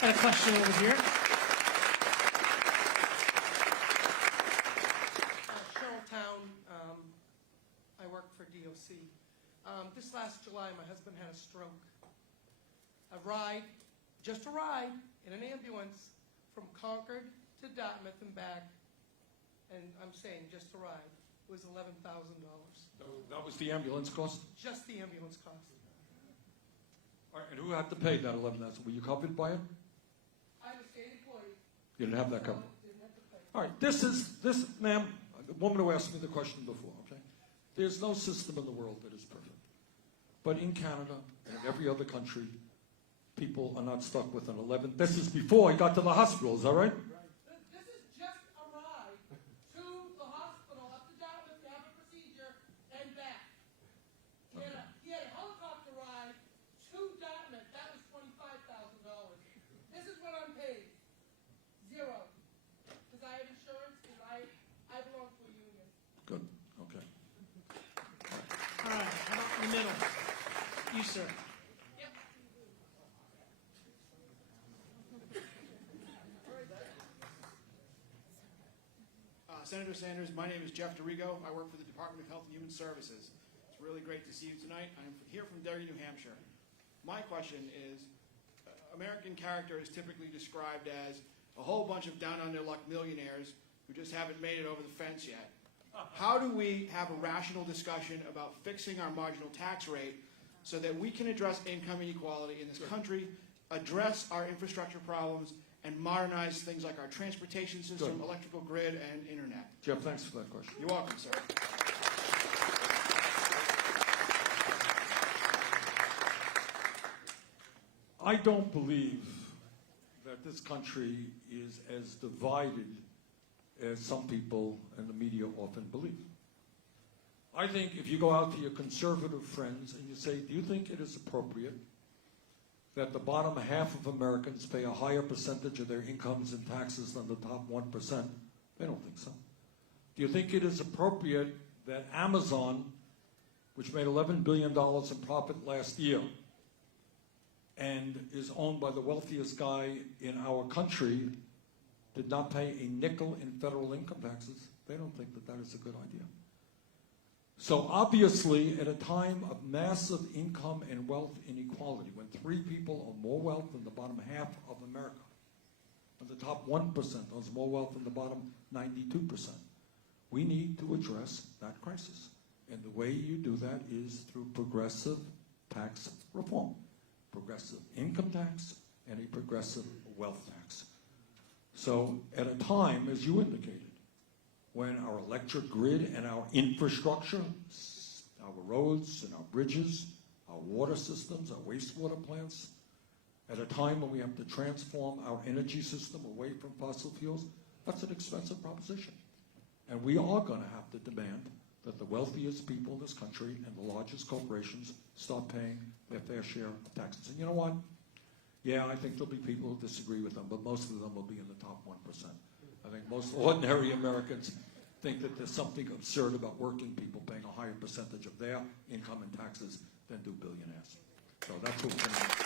Got a question over here. Sherrilltown, I work for DOC. This last July, my husband had a stroke. Just a ride in an ambulance from Concord to Dartmouth and back, and I'm saying just a ride, was $11,000. That was the ambulance cost? Just the ambulance cost. All right, and who had to pay that $11,000? Were you covered by it? I'm a state employee. You didn't have that covered? Didn't have to pay. All right, this, ma'am, the woman who asked me the question before, okay? There's no system in the world that is perfect. But in Canada and every other country, people are not stuck with an 11. This is before I got to the hospital, is that right? This is just a ride to the hospital, up to Dartmouth to have a procedure, and back. He had a helicopter ride to Dartmouth. That was $25,000. This is what I'm paid. Zero. Because I have insurance, because I belong to a union. Good, okay. All right, how about in the middle? You, sir. Senator Sanders. My name is Jeff DeRigo. I work for the Department of Health and Human Services. It's really great to see you tonight. I'm here from Derry, New Hampshire. My question is, American character is typically described as a whole bunch of down-on-their-luck millionaires who just haven't made it over the fence yet. How do we have a rational discussion about fixing our marginal tax rate so that we can address income inequality in this country, address our infrastructure problems, and modernize things like our transportation system, Good. electrical grid, and internet? Jeff, thanks for that question. You're welcome, sir. I don't believe that this country is as divided as some people in the media often believe. I think if you go out to your conservative friends and you say, do you think it is appropriate that the bottom half of Americans pay a higher percentage of their incomes in taxes than the top 1%? They don't think so. Do you think it is appropriate that Amazon, which made $11 billion in profit last year and is owned by the wealthiest guy in our country, did not pay a nickel in federal income taxes? They don't think that that is a good idea. So obviously, at a time of massive income and wealth inequality, when 3 people own more wealth than the bottom half of America, and the top 1% owns more wealth than the bottom 92%, we need to address that crisis. And the way you do that is through progressive tax reform, progressive income tax, and a progressive wealth tax. So at a time, as you indicated, when our electric grid and our infrastructure, our roads and our bridges, our water systems, our wastewater plants, at a time when we have to transform our energy system away from fossil fuels, that's an expensive proposition. And we are going to have to demand that the wealthiest people in this country and the largest corporations start paying their fair share of taxes. And you know what? Yeah, I think there'll be people who disagree with them, but most of them will be in the top 1%. I think most ordinary Americans think that there's something absurd about working people paying a higher percentage of their income in taxes than do billionaires. So that's what we're going to do.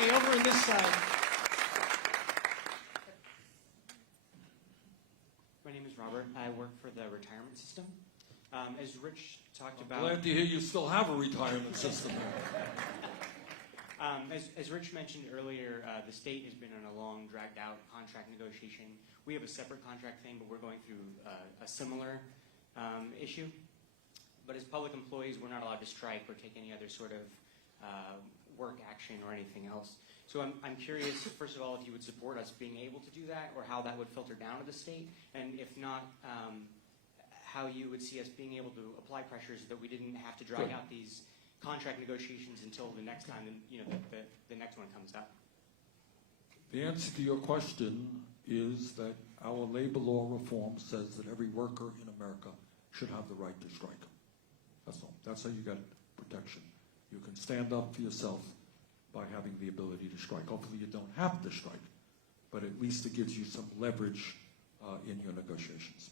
Hey, over on this side. My name is Robert. I work for the retirement system. As Rich talked about... Glad to hear you still have a retirement system. As Rich mentioned earlier, the state has been on a long, dragged-out contract negotiation. We have a separate contract thing, but we're going through a similar issue. But as public employees, we're not allowed to strike or take any other sort of work action or anything else. So I'm curious, first of all, if you would support us being able to do that, or how that would filter down to the state, and if not, how you would see us being able to apply pressures that we didn't have to drag out these contract negotiations until the next time, the next one comes up. The answer to your question is that our labor law reform says that every worker in America should have the right to strike. That's all. That's how you get protection. You can stand up for yourself by having the ability to strike. Hopefully you don't have to strike, but at least it gives you some leverage in your negotiations.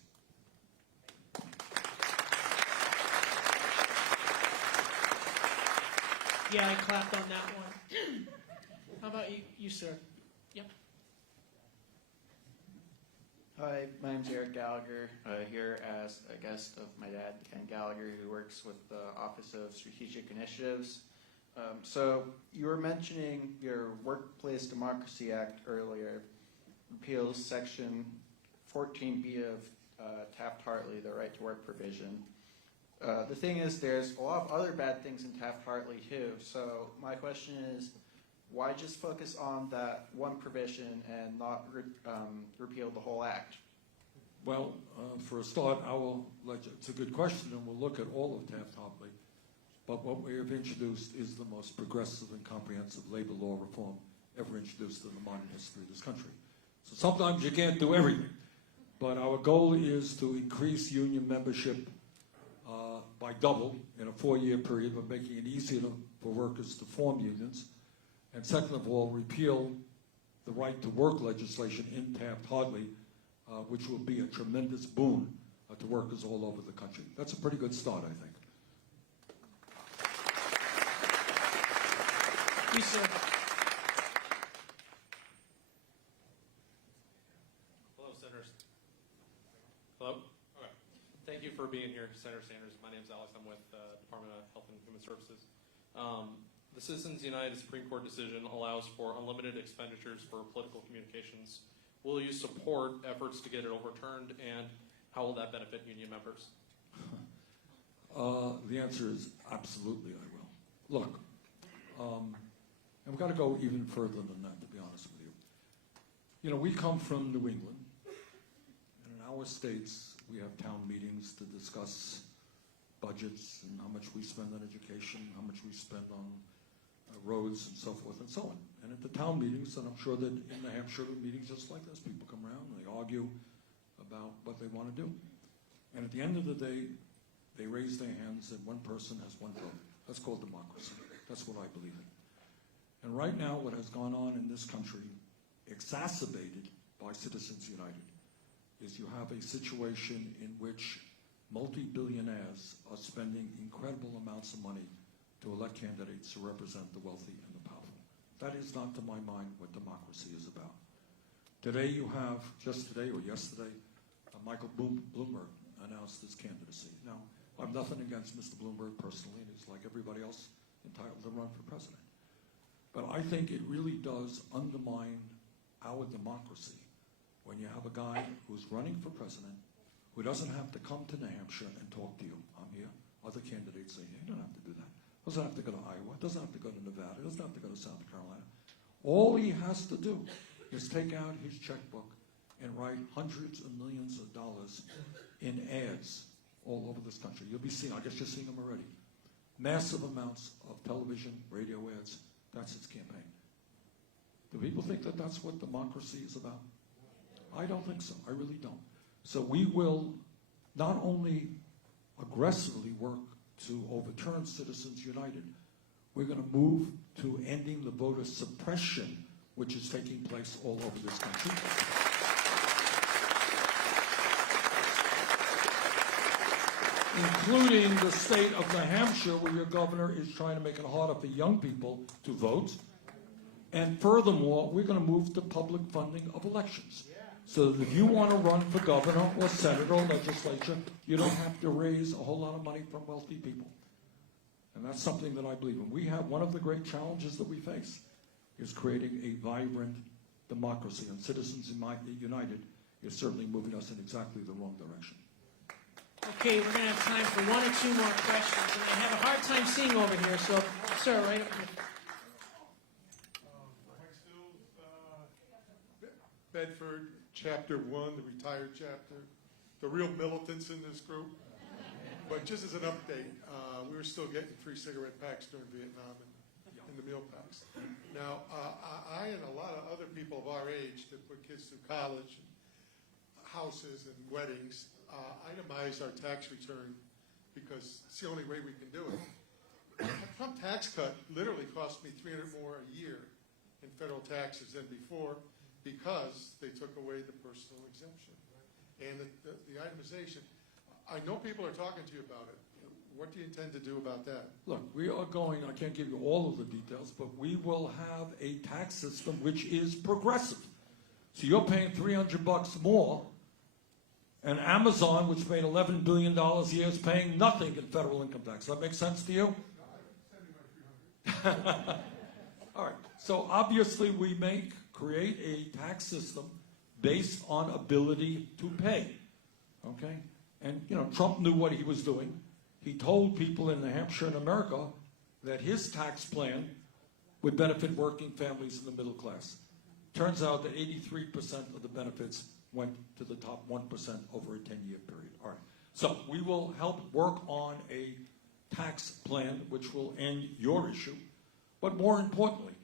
Yeah, I clapped on that one. How about you sir? Yep. Hi, my name's Eric Gallagher, here as a guest of my dad, Ken Gallagher, who works with the Office of Strategic Initiatives. So you were mentioning your Workplace Democracy Act earlier, repeals Section 14B of Taft-Hartley, the right to work provision. The thing is, there's a lot of other bad things in Taft-Hartley too. So my question is, why just focus on that one provision and not repeal the whole act? Well, for a start, it's a good question, and we'll look at all of Taft-Hartley. But what we have introduced is the most progressive and comprehensive labor law reform ever introduced in the modern history of this country. So sometimes you can't do everything. But our goal is to increase union membership by double in a 4-year period by making it easier for workers to form unions. And second of all, repeal the right to work legislation in Taft-Hartley, which will be a tremendous boon to workers all over the country. That's a pretty good start, I think. You, sir. Hello, being here, Senator Sanders. My name is Alex. I'm with the Department of Health and Human Services. The Citizens United Supreme Court decision allows for unlimited expenditures for political communications. Will you support efforts to get it overturned, and how will that benefit union members? The answer is absolutely I will. Look, and we've got to go even further than that, to be honest with you. You know, we come from New England, and in our states, we have town meetings to discuss budgets and how much we spend on education, how much we spend on roads and so forth and so on. And at the town meetings, and I'm sure that in New Hampshire, meetings just like this, people come around and they argue about what they want to do. And at the end of the day, they raise their hands and one person has one vote. That's called democracy. That's what I believe in. And right now, what has gone on in this country, exacerbated by Citizens United, is you have a situation in which multi-billionaires are spending incredible amounts of money to elect candidates who represent the wealthy and the powerful. That is not, to my mind, what democracy is about. Today you have, just today or yesterday, Michael Bloomberg announced his candidacy. Now, I have nothing against Mr. Bloomberg personally, and he's like everybody else entitled to run for president. But I think it really does undermine our democracy when you have a guy who's running for president who doesn't have to come to New Hampshire and talk to you. I'm here. Other candidates are here. He doesn't have to do that. Doesn't have to go to Iowa. Doesn't have to go to Nevada. Doesn't have to go to South Carolina. All he has to do is take out his checkbook and write hundreds of millions of dollars in ads all over this country. You'll be seeing, I guess you're seeing them already, massive amounts of television, radio ads. That's his campaign. Do people think that that's what democracy is about? I don't think so. I really don't. So we will not only aggressively work to overturn Citizens United, we're going to move to ending the voter suppression which is taking place all over this country. Including the state of New Hampshire, where your governor is trying to make it harder for young people to vote. And furthermore, we're going to move to public funding of elections. So that if you want to run for governor or senator or legislature, you don't have to raise a whole lot of money from wealthy people. And that's something that I believe in. We have one of the great challenges that we face is creating a vibrant democracy. And Citizens United is certainly moving us in exactly the wrong direction. Okay, we're going to have time for one or two more questions. And I have a hard time seeing over here, so, sir, right up here. Bedford, Chapter 1, the retired chapter, the real militants in this group. But just as an update, we were still getting free cigarette packs during Vietnam and the meal packs. Now, I and a lot of other people of our age that put kids through college, houses and weddings, itemize our tax return because it's the only way we can do it. A Trump tax cut literally cost me $300 more a year in federal taxes than before, because they took away the personal exemption. And the itemization, I know people are talking to you about it. What do you intend to do about that? Look, we are going, I can't give you all of the details, but we will have a tax system which is progressive. So you're paying $300 more, and Amazon, which made $11 billion a year, is paying nothing in federal income tax. Does that make sense to you? All right, so obviously we create a tax system based on ability to pay, okay? And, you know, Trump knew what he was doing. He told people in New Hampshire and America that his tax plan would benefit working families in the middle class. Turns out that 83% of the benefits went to the top 1% over a 10-year period. All right, so we will help work on a tax plan which will end your issue, but more importantly,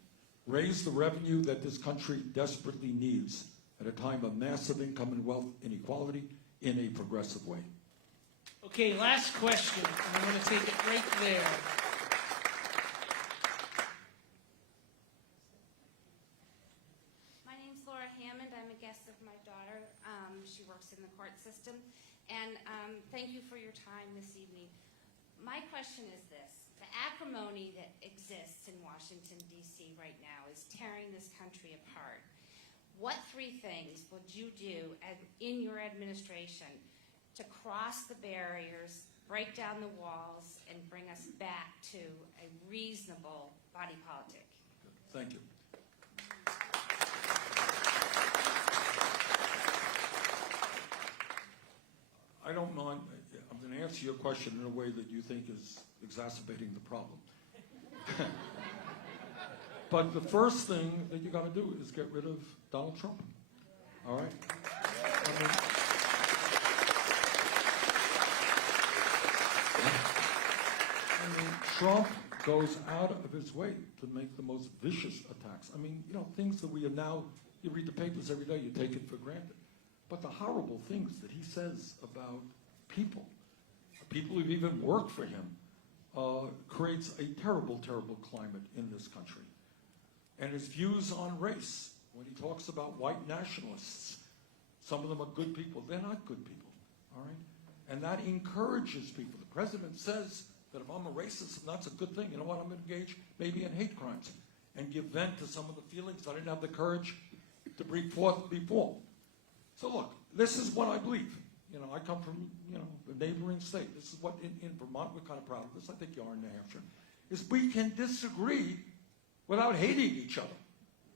raise the revenue that this country desperately needs at a time of massive income and wealth inequality in a progressive way. Okay, last question. I'm going to take it right there. My name's Laura Hammond. I'm a guest of my daughter. She works in the court system. And thank you for your time this evening. My question is this. The acrimony that exists in Washington, D.C. right now is tearing this country apart. What three things would you do in your administration to cross the barriers, break down the walls, and bring us back to a reasonable body politic. Thank you. I don't mind. I'm going to answer your question in a way that you think is exacerbating the problem. But the first thing that you got to do is get rid of Donald Trump. All right? I mean, Trump goes out of his way to make the most vicious attacks. I mean, you know, things that we have now, you read the papers every day, you take it for granted. But the horrible things that he says about people who've even worked for him, creates a terrible, terrible climate in this country. And his views on race, when he talks about white nationalists, some of them are good people. They're not good people, all right? And that encourages people. The president says that if I'm a racist, that's a good thing. You know what? I'm going to engage maybe in hate crimes and give vent to some of the feelings I didn't have the courage to bring forth before. So look, this is what I believe. You know, I come from, you know, a neighboring state. This is what in Vermont we're kind of proud of this. I think you are in New Hampshire. Is we can disagree without hating each other.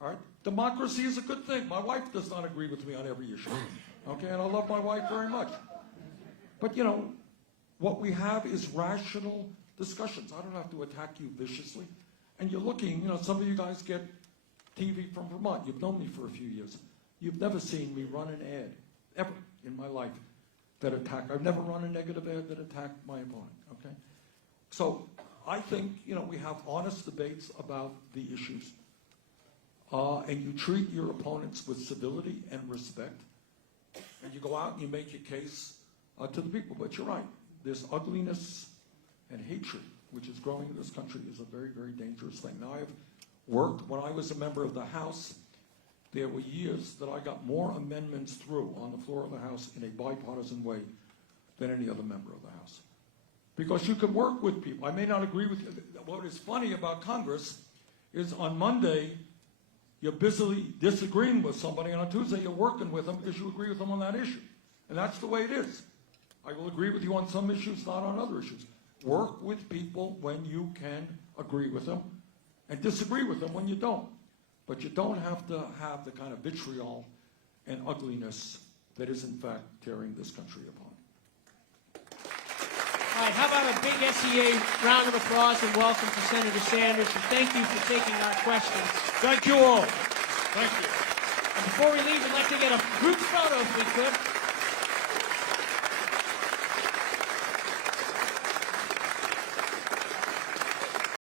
All right? Democracy is a good thing. My wife does not agree with me on every issue. Okay, and I love my wife very much. But you know, what we have is rational discussions. I don't have to attack you viciously. And you're looking, you know, some of you guys get TV from Vermont. You've known me for a few years. You've never seen me run an ad, ever, in my life, that attacked. I've never run a negative ad that attacked my opponent, okay? So I think, you know, we have honest debates about the issues. And you treat your opponents with civility and respect. And you go out and you make your case to the people. But you're right. This ugliness and hatred, which is growing in this country, is a very, very dangerous thing. Now, I've worked, when I was a member of the House, there were years that I got more amendments through on the floor of the House in a bipartisan way than any other member of the House. Because you can work with people. I may not agree with you. What is funny about Congress is on Monday, you're busily disagreeing with somebody, and on Tuesday you're working with them because you agree with them on that issue. And that's the way it is. I will agree with you on some issues, not on other issues. Work with people when you can agree with them, and disagree with them when you don't. But you don't have to have the kind of vitriol and ugliness that is, in fact, tearing this country apart. All right, how about a big SEA round of applause and welcome to Senator Sanders, and thank you for taking our questions. Thank you all. Thank you. And before we leave, we'd like to get a group photo, if we could.